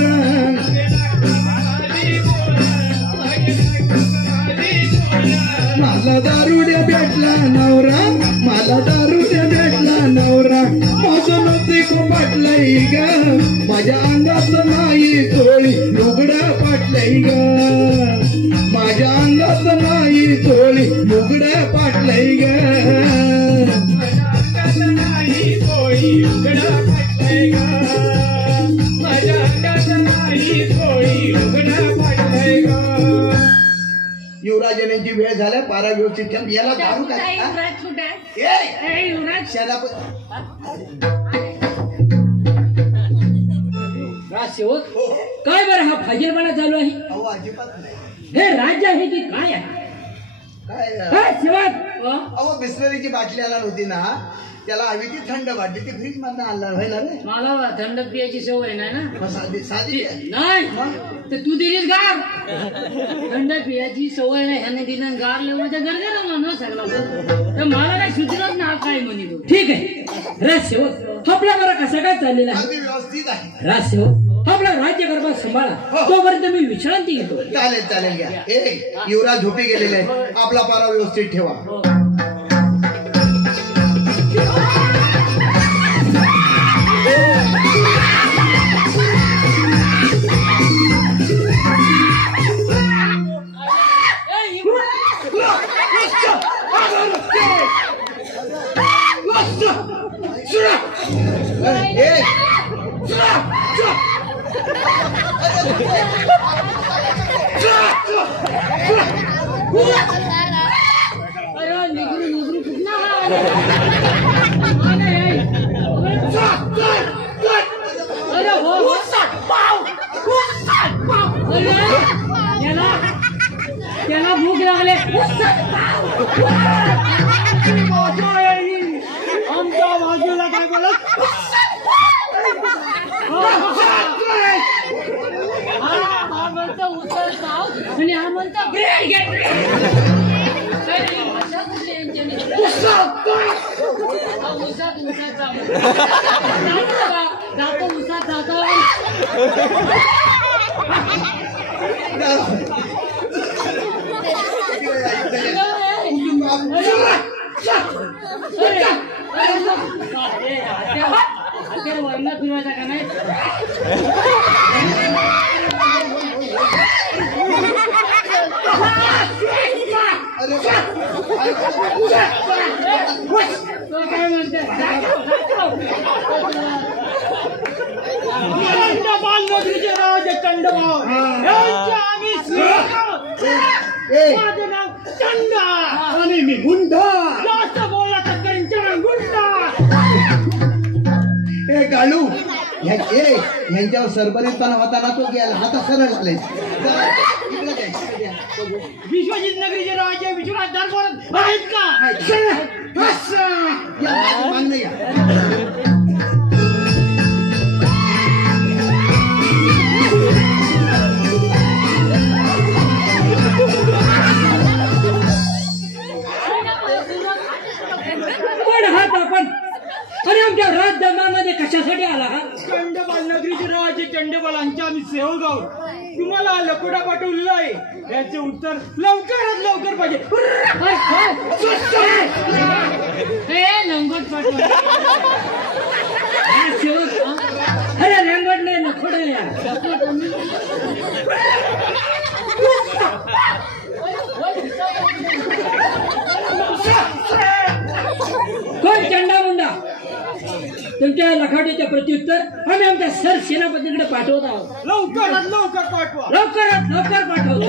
मला दारुड्या भेटला नवरा, मला दारुड्या भेटला नवरा. माझं नसीब पाटलंय ग, माझ्या अंगात नाही चोळी लुगडं पाटलंय ग. माझ्या अंगात नाही चोळी लुगडं पाटलंय ग. नाही कोळी उघडा पडलंय ग, माझ्या अंगात नाही कोळी उघडा पडलंय ग. युवराज येण्याची वेळ झाल्या. पारा व्यवस्थित ठेव. याला दारू कुठे काय? हा? युवराज कुठे आहे? ए, ए, युवराज सेवक काय बरं हा फाजीलपणा चालू आहे? अहो अजिबात नाही. हे राज्य आहे की काय आहे? काय हा सेवक अहो बिस्लरीची बाटली आला नव्हती ना, त्याला हवी ती थंड बाटली, ती फ्रीज मधनं आणला व्हायला रे. मला थंड पियाची सवय नाही ना. मग साधी साधी आहे. नाही तर तू दिलीस गार. थंड पियाची सवय नाही, ह्याने दिलं गार माझ्या गरजेला ना सगळा. तर मला काय सुचलंच ना काय म्हणतो. ठीक आहे. राजसेवक आपला बरा कसा काय चाललेला आहे? अगदी व्यवस्थित आहे. राजसेवक आपला राज्यकारभार सांभाळा, तोपर्यंत मी विश्रांती घेतो. चालेल चालेल घ्या. ए, युवराज झोपी गेलेले आहे. आपला पारा व्यवस्थित ठेवा. अरे निगरू कुठला अरे हो त्याला भूक लागले. आमच्या बाजूला काय बोलत हा म्हणतो उसळ पाव आणि हा म्हणतो ब्रेड घे. जातो उसात जातो. वर्ण फिरवायचा का नाही? काय म्हणते बालनगरीचे राज चंडभाव आम्ही माझं नाव चंडा आणि मी गुंडा. जास्त बोलला तर कंचना गुंडा. ए गालू, यांच्यावर सरबरीतपणा होताना तो गेला. आता सरळ झाले. विश्वजित नगरीचे राजे विश्वनाथ दरबार आहेत का? मान्य आमच्या राज दरबारमध्ये कशासाठी आला आहात? चंडपाल नगरीचे राजे चंडपालांचे आम्ही सेवक आहोत. तुम्हाला लकोटा पाठवलेला आहे, याचे उत्तर लवकरात लवकर पाहिजे. हे लंगोट पाठवा. अरे रंगट नाही नखोडा यार. कोण चंडामुंडा? तुमच्या लखाटीचे प्रत्युत्तर आम्ही आमच्या सर सेनापतीकडे पाठवत आहोत. लवकरात लवकर पाठवा. लवकरात लवकर पाठवतो.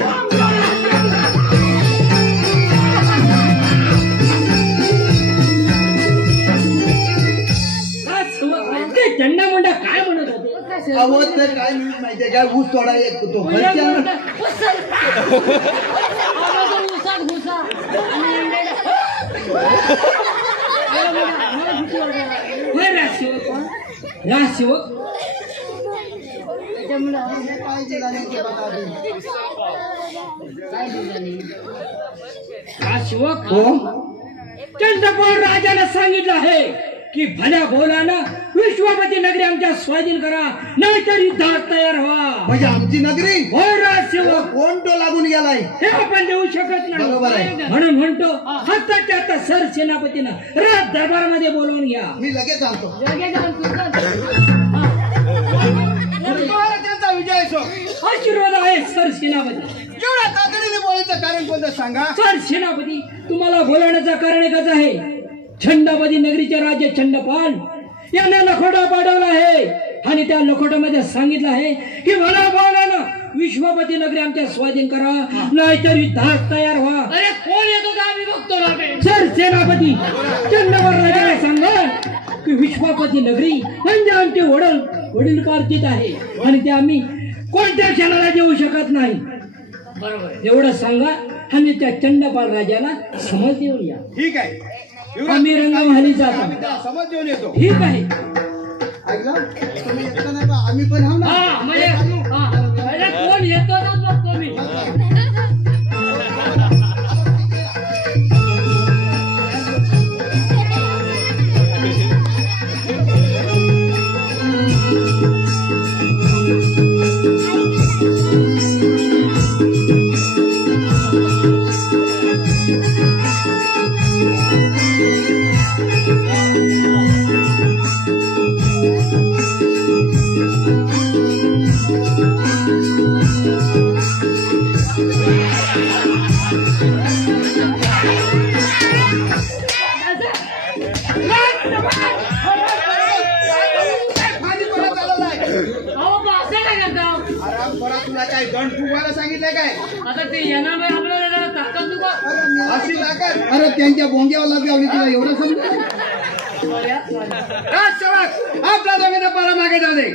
ते चंडामुंडा काय म्हणत होते? अहो तर काय मिळत माहितीये काय, ऊस तोडा एक तो घरच्या उसात घुसा आणि होय राजसेवक. राजसेवक राजसेवक चंद्रपूर राजाने सांगितलं आहे की भल्या बोलानं विश्वापती नगरी आमच्या स्वाधीन करा, नाहीतर युद्धात तयार व्हा. म्हणजे आमची नगरी हो राजसेवक, कोण तो लागून गेलाय? हे आपण देऊ शकत बरोबर नाही. आहे. म्हणून म्हणतो आत्ताच्या आता सर सेनापतीनं राज दरबारामध्ये बोलवून घ्या. मी लगेच आणतो. त्यांचा विजय असो. आशीर्वाद आहे सर सेनापती. एवढ्या तातडीने बोलायचं कारण कोणतं सांगा. सर सेनापती, तुम्हाला बोलवण्याचं कारण एकच आहे. छंडापती नगरीचे राजे चंडपाल यांना लखोटा पाठवला आहे आणि त्या लखोटामध्ये सांगितलं आहे की भल्या बोलानं विश्वापती नगरी आमच्या स्वाधीन करा, नाहीतर युद्धात तयार व्हा. अरे कोण येतो का आम्ही बघतो ना. सर सेनापती, चंडपाल राजाला सांगा की विश्वापती नगरी म्हणजे आमचे वडीलकारतीत आहे आणि ते आम्ही कोणत्या क्षणाला देऊ शकत नाही. बरोबर. एवढं सांगा आणि त्या चंडपाल राजाला समज देऊन या. ठीक आहे. आम्ही रंगमहाली जातो. समज देऊन येतो. ठीक आहे. ऐकलं तुम्ही एकटं नाही बा, आम्ही पण आहो ना. हा म्हणजे अरे कोण येतो ना बघतो मी. तुला काय गण फुगवायला सांगितलंय काय? आता ते येणार नाही आपल्याला जरा ताकद तुका. अशी ताकद. अरे त्यांच्या बोंग्यावाला गावली तुला एवढं समजा. राजसेवक, आपला जमीन पारा मागे जाऊ दे.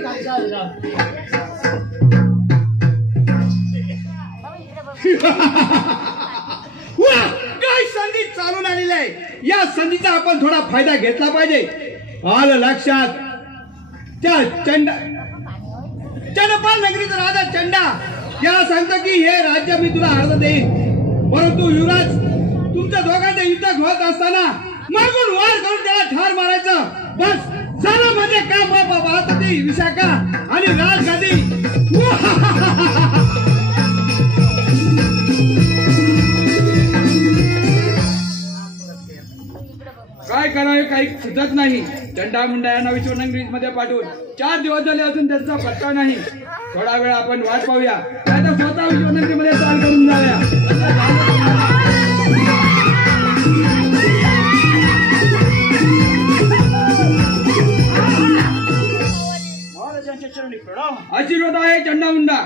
वा, काय संधी चालून आलेली आहे. या संधीचा आपण थोडा फायदा घेतला पाहिजे. आलं लक्षात. त्या चंडपाल नगरीचा राजा चंडा याला सांगतो की हे राज्य मी तुला अर्ध देईन, परंतु युवराज तुमच्या दोघांचे युद्ध होत असताना मागून वार करून त्याला ठार मारायचं. बस झालं म्हणजे काम. बाबा आता ती विशाखा आणि राजगादी. काय करावे काही सुचत नाही. चंडामुंडा यांना विश्वनगरी मध्ये पाठवून 4 दिवस झाले अजून त्यांचा पत्ता नाही. थोडा वेळ आपण वाट पाहूया, नाहीतर स्वतः विश्वनगरी मध्ये चाल करून जाऊया. महाराजांच्या चरणी प्रणाम. आशीर्वाद आहे चंडामुंडा,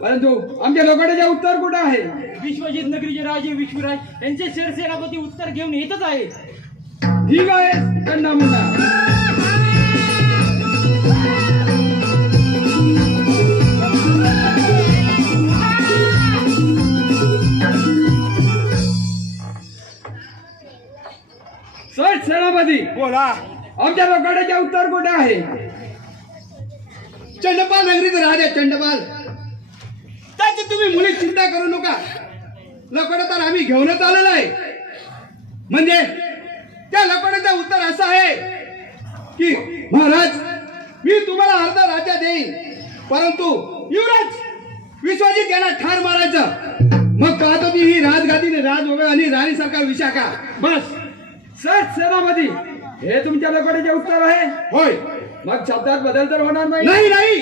परंतु आमच्या लोकांचे उत्तर कुठे आहे? विश्वजित नगरीचे राजे विश्वराज यांचे सरसेनापती उत्तर घेऊन येतच आहेत. ठीक आहे चंडामुंडा. सर सेनापती बोला. आमच्या लोकांचे उत्तर कुठे आहे? चंडपाल नगरीचा राजा चंडपाल, त्याची तुम्ही मुली चिंता करू नका. लकोटा तर आम्ही घेऊनच आलेलो आहे. म्हणजे त्या लकोटाचं उत्तर असं आहे की महाराज मी तुम्हाला अर्धा राज्य देईन, परंतु युवराज विश्वजित यांना ठार मारायचं. मग पाहतो की ही राजगादीने राजभोग आणि राणी सरकार विशाखा. बस सर सेनापती, हे तुमच्या लकोड्याचे उत्तर आहे. होय. मग शब्दात बदल तर होणार नाही. नाही नाही,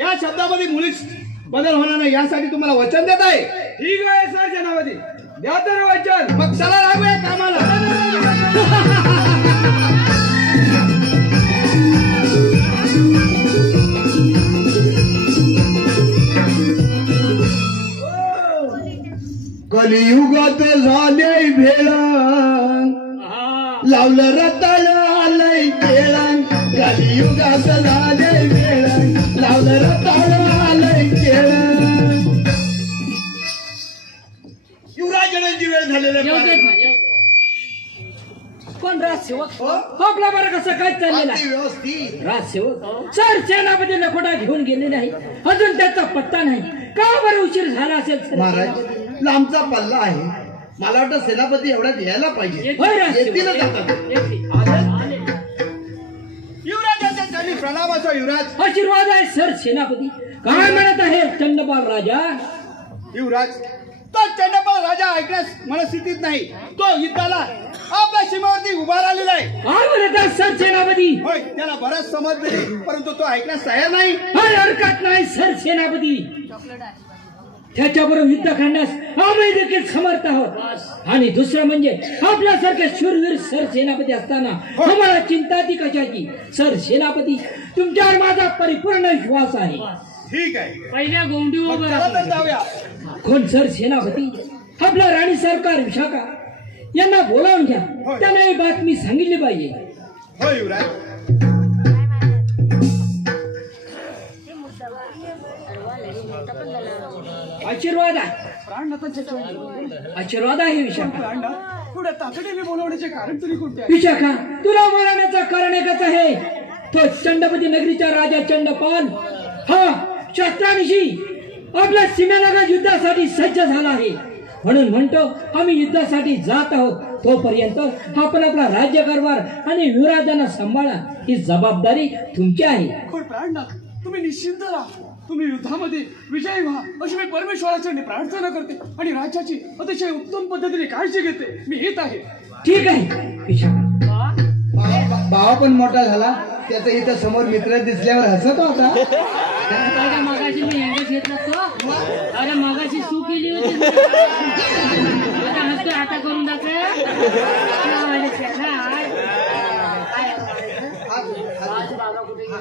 या शब्दामध्ये मुळीच बदल होणार नाही, यासाठी तुम्हाला वचन देत आहे. ठीक आहे सर सेनापती, द्या तर वचन. मग चला लागूया कामाला. कलियुगात झाले भेळ, लावलं रताळ आलंय केळ. कलियुगात झाले भेळ, लावलं रताळ आलंय केळ. युवराज येण्याची वेळ झालेली येऊ आहे. देत नाही, येऊ देत. कोण राजसेवक आपला बरं कसं काय चाललेलं आहे? व्यवस्थित राजसेवक सर सेनापती लखोटा घेऊन गेले नाही, अजून त्याचा पत्ता नाही. का बरं उशीर झाला असेल सर? महाराज लांबचा पल्ला आहे, मला वाटतं सेनापती एवढ्यात यायला पाहिजे. होय राजसेवक. येतीलच आता. आले. युवराजांच्या चरणी प्रणाम असो. युवराज आशीर्वाद आहे सर सेनापती. काय म्हणत आहे चंडपाल राजा? युवराज, तो चंडपाल राजा ऐकण्यास मनस्थितीत नाही. तो युद्धाला आपल्या सीमेवरती उभा राहिलेला आहे. काय म्हणत आहे सर सेनापती? होय, त्याला बरंच समजले, परंतु तो ऐकण्यास तयार नाही. काय हरकत नाही सर सेनापती, त्याच्याबरोबर युद्ध करण्यास आम्ही देखील समर्थ आहोत. आणि दुसरं म्हणजे आपल्यासारखे शूरवीर सर सेनापती असताना आम्हाला चिंता ती कशाची? सर सेनापती, तुमच्यावर माझा परिपूर्ण विश्वास आहे. ठीक आहे, पहिल्या गोंडीवर मग चला तर जाऊया. कोण सर सेनापती? आपला राणी सरकार विशाखा यांना बोलावून घ्या, त्यांना ही बातमी सांगितली पाहिजे. होय युवराज. आशीर्वाद आहे, आशीर्वाद आहे विशाखा. थोड्या तातडीने बोलवण्याचे कारण तरी कोणते आहे? विशाखा, तुला बोलावण्याचं कारण एकच आहे. तो चंडपती नगरीचा राजा चंडपाल हा शस्त्रानिशी आपल्या सीमेलगत युद्धासाठी सज्ज झाला आहे. म्हणून म्हणतो आम्ही युद्धासाठी जात आहोत. तोपर्यंत आपण आपला राज्यकारभार आणि युवराजांना सांभाळा, ही जबाबदारी तुमची आहे. पण प्राणनाथ, तुम्ही निश्चिंत राहा. तुम्ही युद्धामध्ये विजयी व्हा अशी मी परमेश्वराचरणी प्रार्थना करते आणि राज्याची अतिशय उत्तम पद्धतीने काळजी घेते. मी येत आहे. ठीक आहे विशाखा. भाव पण मोठा झाला, त्याचा इथं समोर मित्र दिसल्यावर हसत होता. अरे मगाशी मी एंगेज घेतला तो. अरे मगाशी तू केली होती. आता हसतो, आता करून दाखव. बाबा कुठे गेले?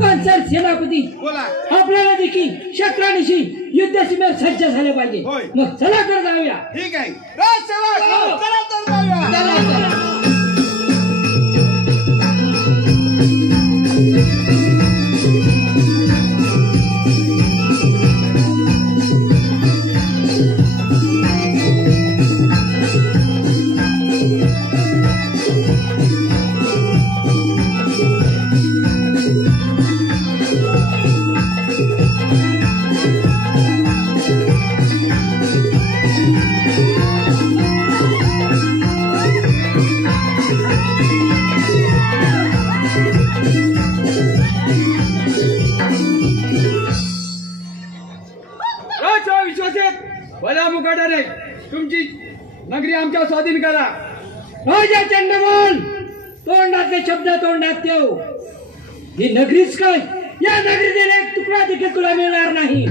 पण सर सेनापती, बोला. आपल्याला देखील शस्त्रानिशी युद्ध सीमेवर सज्ज झाले पाहिजे. होय. मग चला तर जाऊया. ठीक आहे राजसेवक, चला तर जाऊया. भल्या मुकाट्याने तुमची नगरी आमच्या स्वाधीन करा. राजा चंडमाल, तोंडातले शब्द तोंडात ठेव. ही नगरीच काय, या नगरीतील एक तुकडा देखील तुला मिळणार नाही.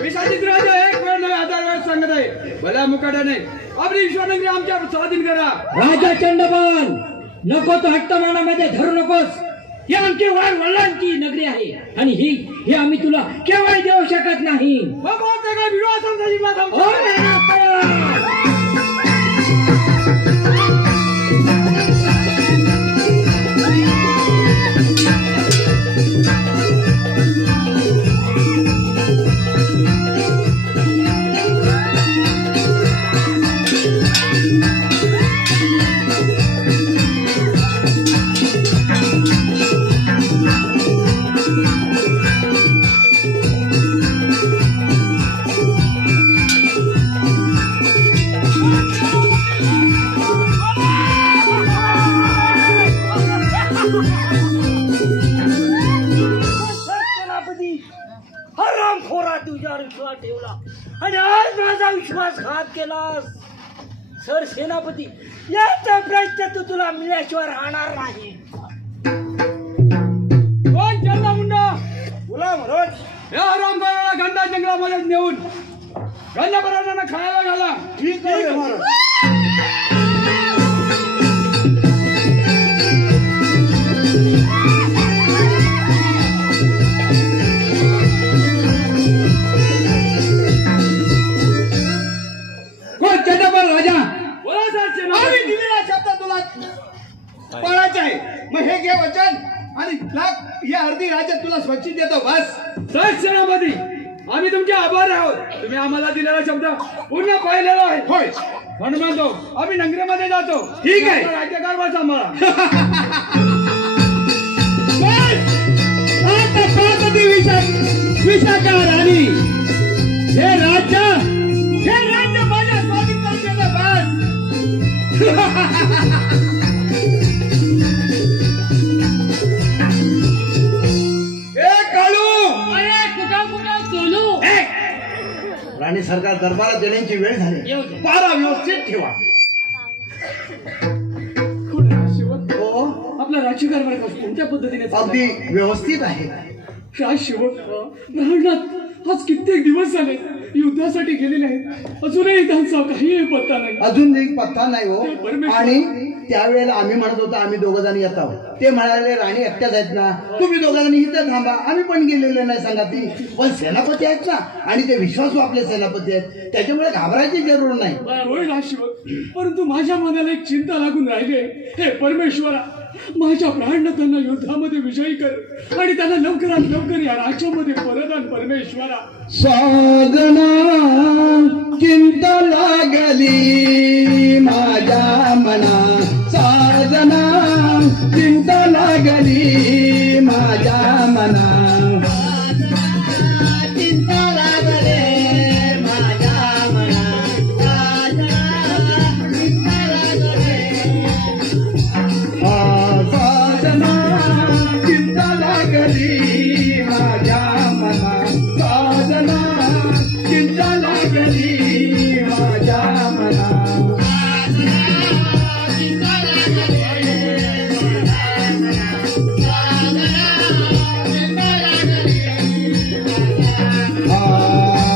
विशाचित राजा एक वेळ नव्हे 1000 वेळ सांगत आहे. भल्या मुकाट्याने आपली विश्वनगरी आमच्या स्वाधीन करा. राजा चंडमाल, नको तो हट्ट मनामध्ये धरू नकोस. ही आमची वडिलांची नगरी आहे आणि ही आम्ही तुला केव्हाही देऊ शकत नाही. भगवंत काय विश्वासाचा जिल्हा हो थांबतो. नारायण. ठेवला आणि आज माझा विश्वासघात केलास. सर सेनापती, याचा प्रश्न तू तुला मिळाल्याशिवाय राहणार नाही. कोण चंदा मुंडा? बोला म्हणून या रामदाराला गंडा जंगलामध्ये नेऊन गंडापरांना खायला घाला. ठीक आहे महाराज. कोण चंद्रपाल राजा? बोला सर आम्ही सेनापती. दिलेला शब्द तुला पाळायचा आहे. मग हे घे वचन आणि लाख ही अर्धी राज्य तुला स्वच्छ देतो. बस सर सेनापती, आम्ही तुमचे आभार आहोत. तुम्ही आम्हाला दिलेला शब्द पूर्ण पाहिलेला आहे. होय. म्हणून म्हणतो आम्ही नगरीमध्ये जातो. ठीक आहे. आपला राज्यकारभार सांभाळा. आता पार्वती विशाखा राणी हे राज्य माझ्या स्वाधीन. ए काळू, अरे कुठं सोनू राणी सरकार दरबारात देण्याची वेळ झाली. येऊ दे. पारा व्यवस्थित ठेवा. हो, आपला राज्यकारभार कोणत्या पद्धतीने अगदी व्यवस्थित आहे. शिवक ब्राह्मणात आज कित्येक दिवस झाले युद्धासाठी गेलेले आहेत. अजूनही त्यांचा काही पत्ता नाही. अजून एक पत्ता नाही हो. परमेश्वर. आणि त्यावेळेला आम्ही म्हणत होतो आम्ही दोघ जण येत आहोत. ते म्हणाले राणी एकट्याच आहेत ना, तुम्ही दोघ जण इथं थांबा. आम्ही पण गेलेले नाही सांगा ती. पण सेनापती आहेत ना, आणि ते विश्वासू आपले सेनापती आहेत, त्याच्यामुळे घाबरायची जरूर नाही. होईल हा शिवक, परंतु माझ्या मनाला एक चिंता लागून राहिले. हे परमेश्वरा, माझ्या प्राणनाथांना युद्धामध्ये विजयी कर आणि त्यांना लवकरात लवकर या राज्यामध्ये परत आण परमेश्वरा. साधना चिंता लागली माझ्या मना, साधना चिंता लागली माझ्या मना, चिंता लागले माझ्या मना, चिंता लागले. साधना चिंता लागली माझ्या मना, साधना चिंता लागली माझ्या मना.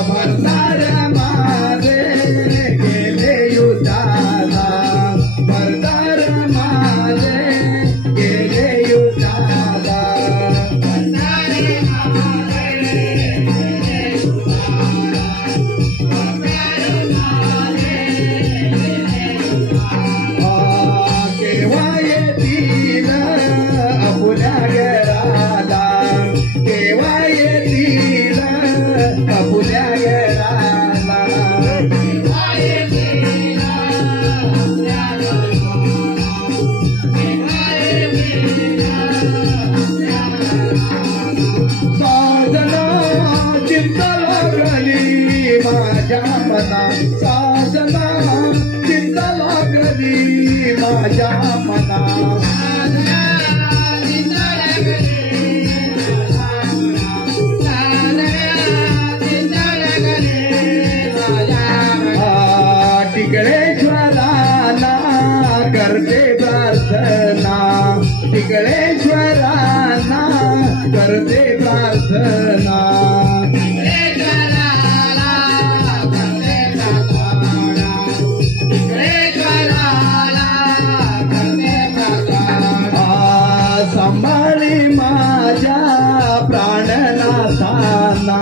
भरदार माझे गेले युद्धाला, भरदार माझे गेले युद्धाला, केव्हा येतील आपल्या घराला, केव्हा येतील आपल्या घराला. साधना चिंता लागली माझ्या मना, साधना चिंता लागली माझ्या मना. टिकळेश्वराना करते प्रार्थना, टिकळेश्वराना करते प्रार्थना. संभाळी माझ्या प्राणनाथांना,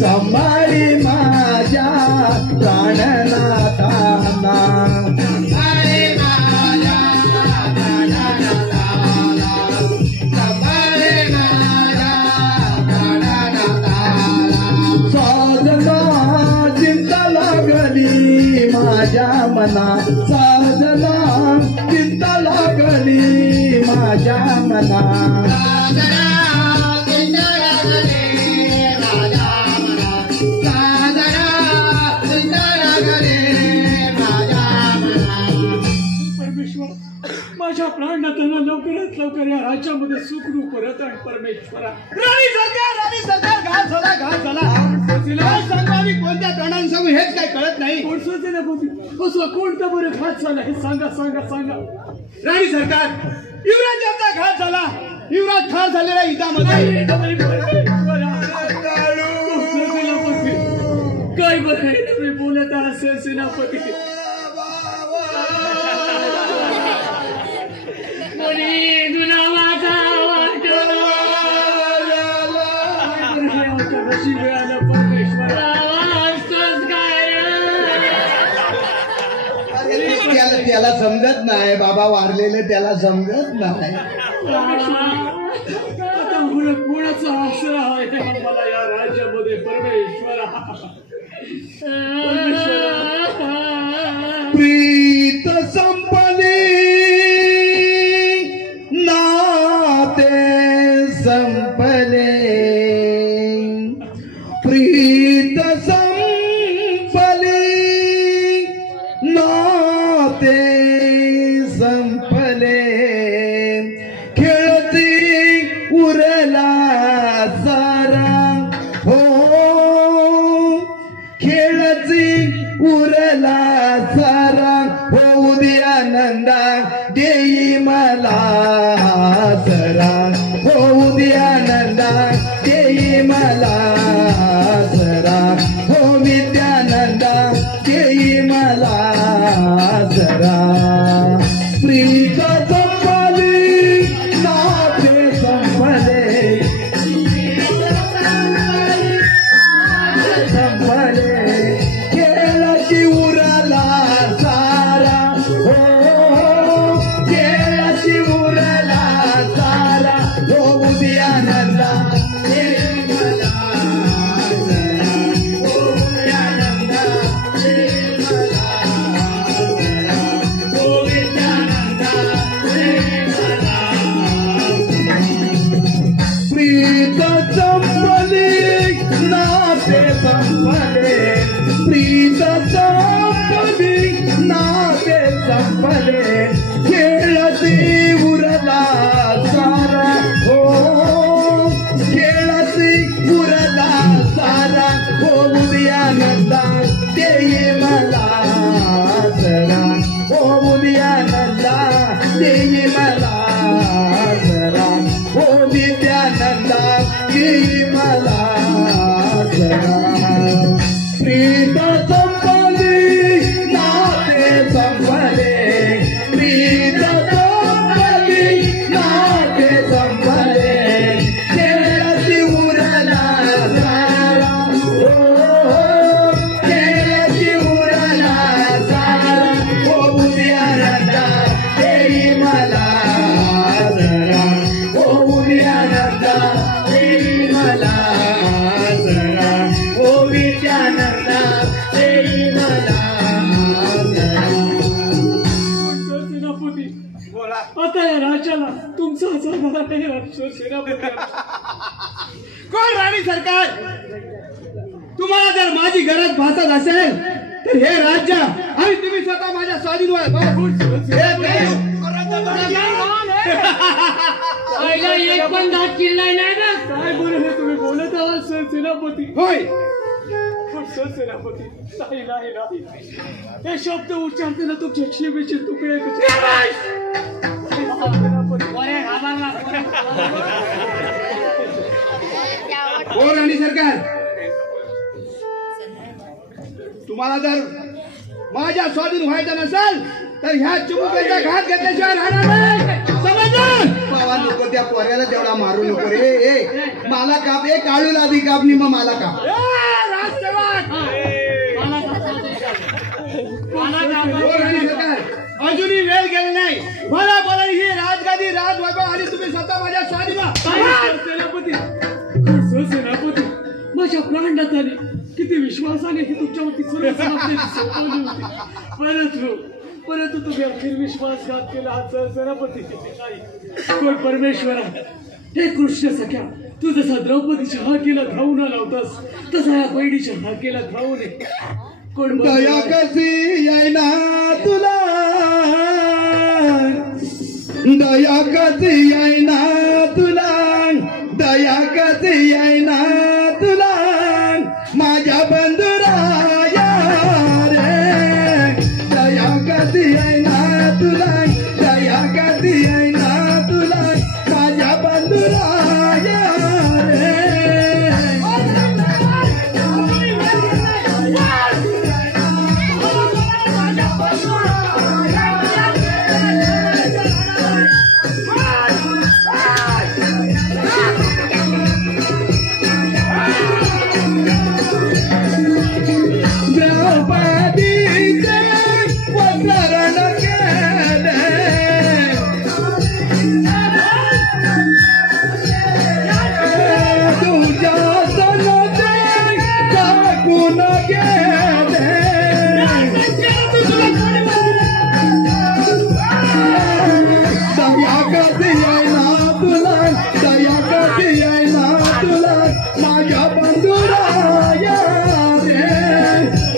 संभाळी माझ्या प्राणनाथांना. साधना चिंता लागली माझ्या मना, साधना चिंता लागली माझ्या मना. परमेश्वर, माझ्या प्राणनाथांना लवकरात लवकर या राज्यामध्ये सुखरूप परत आण परमेश्वरा. राणी सरकार घात झाला काय सांगू आम्ही कोणत्या तोंडाने सांगू हेच काय कळत नाही. कोणता सेनापती असला कोणता बरं घात झाला हे सांगा सांगा सांगा. राणी सरकार युवराजांचा घात झाला. युवराज ठार झालेला युद्धामध्ये. काय बरं तुम्ही बोलत आहात सेनापती. त्याला समजत नाही बाबा वारलेलं त्याला समजत नाही. आता कोणाचा आश्रय आहे मला या राज्यामध्ये परमेश्वरा. प्रीत संपली नाते संपले. प्रीत संपली नाते संपले. खेळती उरला सारा हो खेळती उरला सारा हो उद्या नंदा देई मला सरा हो उद्या नंदा देई मला सरा हो विद्यानंदा देई मला सरा. प्रीत संपली नाते संपले. संपले खेळाची उरला सारा हो खेळाची उरला सारा हो उद्यानंदा देई मला सरा हो उद्यानंदा देई मला सरा हो विद्यानंदा देई मला. प्रीत संपली नाते संपले. प्रीत संपली नाते संपले. खेळती उरला सारा हो खेळती उरला सारा हो उद्यानंदा देई मला सरा हो उद्यानंदा देई मला सरा हो विद्यानंदा देई मला सरा. प्रीत संपली नाते संपले. प्रीत संपली नाते संपले. खेळती उरला सारा हो खेळती उरला सारा हो उद्यानंदा देई मला सरा हो उद्यानंदा देई मला सरा हो विद्यानंदा देई मला सरा. सेनापती आता या राज्याला तुमचा सेनापती. कोण राणी सरकार तुम्हाला जर माझी गरज भासत असेल तर हे राज्य आणि तुम्ही स्वतः माझ्या स्वाधीन एक पण दात किल्लाय नाही ना. काय बोल हे तुम्ही बोलत आहात सेनापती. होय. सेनापती नाही नाही नाही हे शब्द उच्चारताना तुमच्या शिवेचे तुकडे हो राणी सरकार तुम्हाला जर माझ्या स्वाधीन व्हायचं नसेल तर ह्या चिमुकल्याचा घात घेतल्याशिवाय राहणार नाही. समजलं. बाबा नको त्या पोऱ्याला तेवढा मारू नको रे. ए मला काप ए काळूला आधी काप नि मग मला काप. हो राणी सरकार अजूनही वेळ गेली नाही. मला बोला ही राजगादी राजवैभव आणि तुम्ही स्वतः माझ्या स्वाधीन व्हा. सेनापती सेनापती माझ्या प्राणनाथाने किती विश्वासाने हे तुमच्यावरती सर्व जबाबदारी सोपवली होती. परंतु तुम्ही अखेर विश्वासघात केला आहात सेनापती. कोण परमेश्वरा हे कृष्ण सख्या तू जसा द्रौपदीच्या हाकेला धावून आला होतास तसा या बहिणीच्या हाकेला धावून ये. कोण दया कशी येईना तुला दया कधी येईना तुला, दया कधी येईना तुला माझ्या बंधुराया रे, दया कधी येईना तुला, दया कधी येईना तुला माझ्या बंधुराया रे. द्रौपदीचे वस्त्रण केले, तुझ्या सणाचे टाकून गेले. दया कधी येईना तुला, दया कधी येईना तुला माझ्या बंधुराया रे,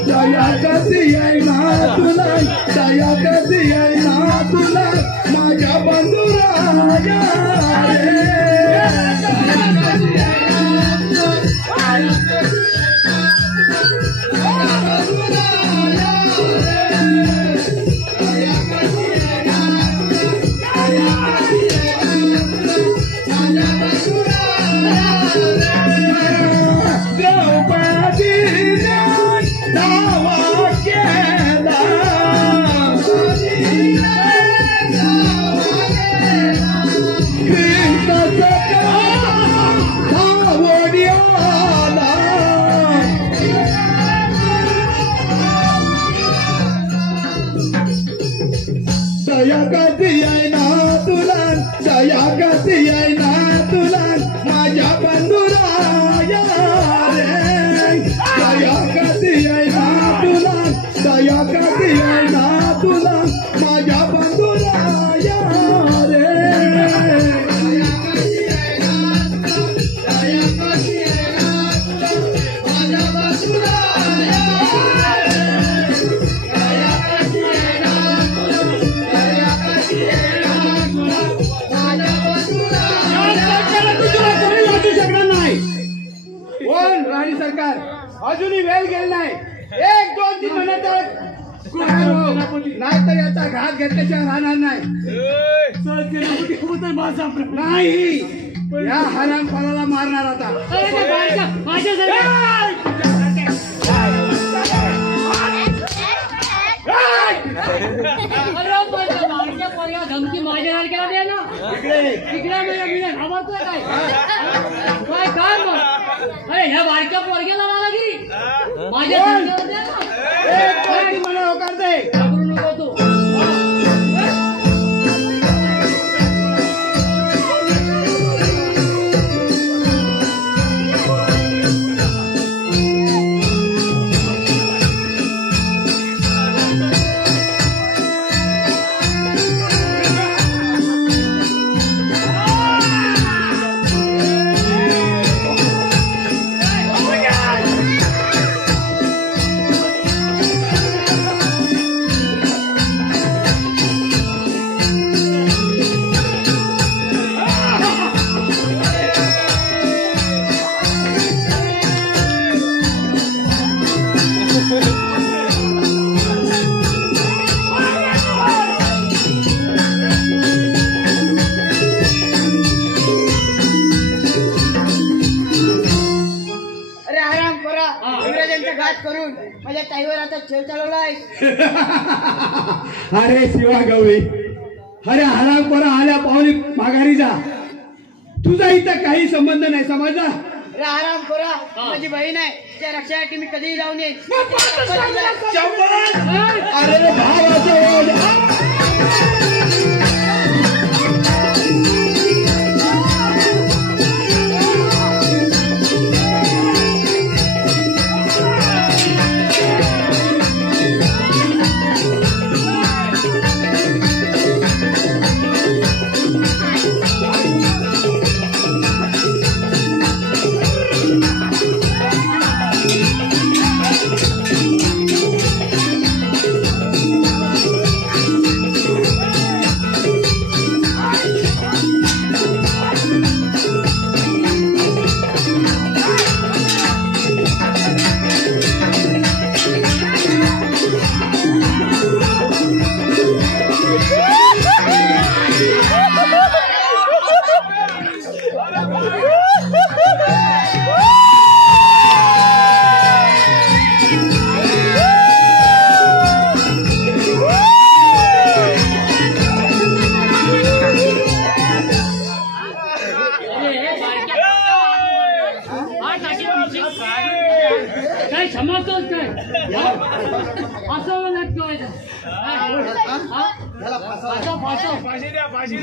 दया कधी येईना तुला, दया कधी येईना तुला माझ्या बंधुराया रे. द्रौपदीने दावा केला, कृष्णाचा धावून आला. दया कधी येईना तुला, दया कधी येईना तुला माझ्या बंधुराया रे, दया कधी येईना तुला, दया कधी येईना तुला माझ्या बंधुराया रे. दया कधी येईना तुला, दया कधी येईना तुला, कोण राणी सरकार अजूनही वेळ गेला नाही. 1-2-3 महिन्यात नाही तर याचा घात घेतल्याशिवाय राहणार नाही. नाही या हरामखोराला मारणार आता. धमकी माझ्यासारख्याला दे ना, इकडे म्हणजे घाबरतोय काय काय काय मग. अरे ह्या बारक्या पोरग्याला दादागिरी माझ्या मला होकार दे. घाबरू नको तू. करून माझ्या ताईवर आता छेड चालवलाय. अरे शिवा गवळी, अरे हरामखोरा आल्या पाहुणे माघारी जा. तुझा इथं काही संबंध नाही समजला. अरे हरामखोरा माझी बहीण आहे, त्या रक्षणासाठी मी कधीही जाऊन येईन. अरे भावाचं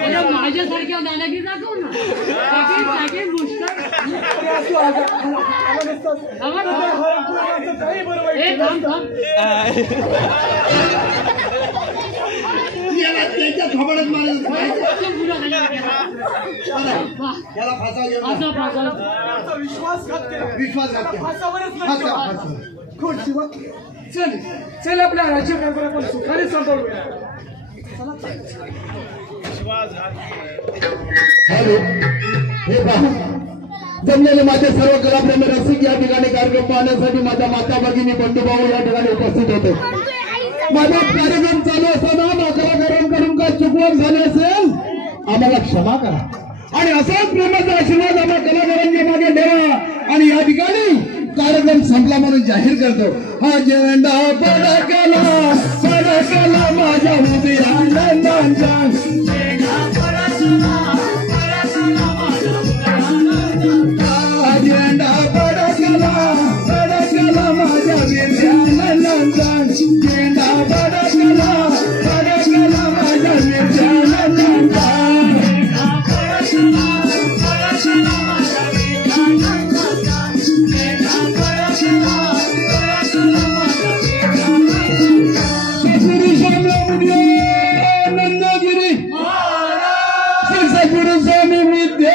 अरे माझ्यासारख्या दादागिरी दाखव ना पाटील मुस्तर याला त्याच्या थोबडत मारायला याला फासा घेऊन विश्वासघात चल चल आपल्या राज्यकारभार आपण सुखाने सांभाळूया. हॅलो हे पहा जमलेले माझे सर्व कलाप्रेमी रसिक या ठिकाणी कार्यक्रम पाहण्यासाठी माझ्या माता भगिनी बंधुभाऊ या ठिकाणी उपस्थित होते. माझा कार्यक्रम चालू असताना कलाकारांकडून काय चुकवण झाली असेल आम्हाला क्षमा करा आणि असाच प्रेमाचा आशीर्वाद आम्हा कलाकारांच्या मागे ठेवा. आणि या ठिकाणी कार्यक्रम संपला म्हणून जाहीर करतो. हा झेंडा फडकला माझ्या हृदयानंदाचा झेंडा फडकला माझ्या हृदयानंदाचा झेंडा फडकला माझ्या हृदयानंदाचा नंदगिरी गुरु स्वामी विद्या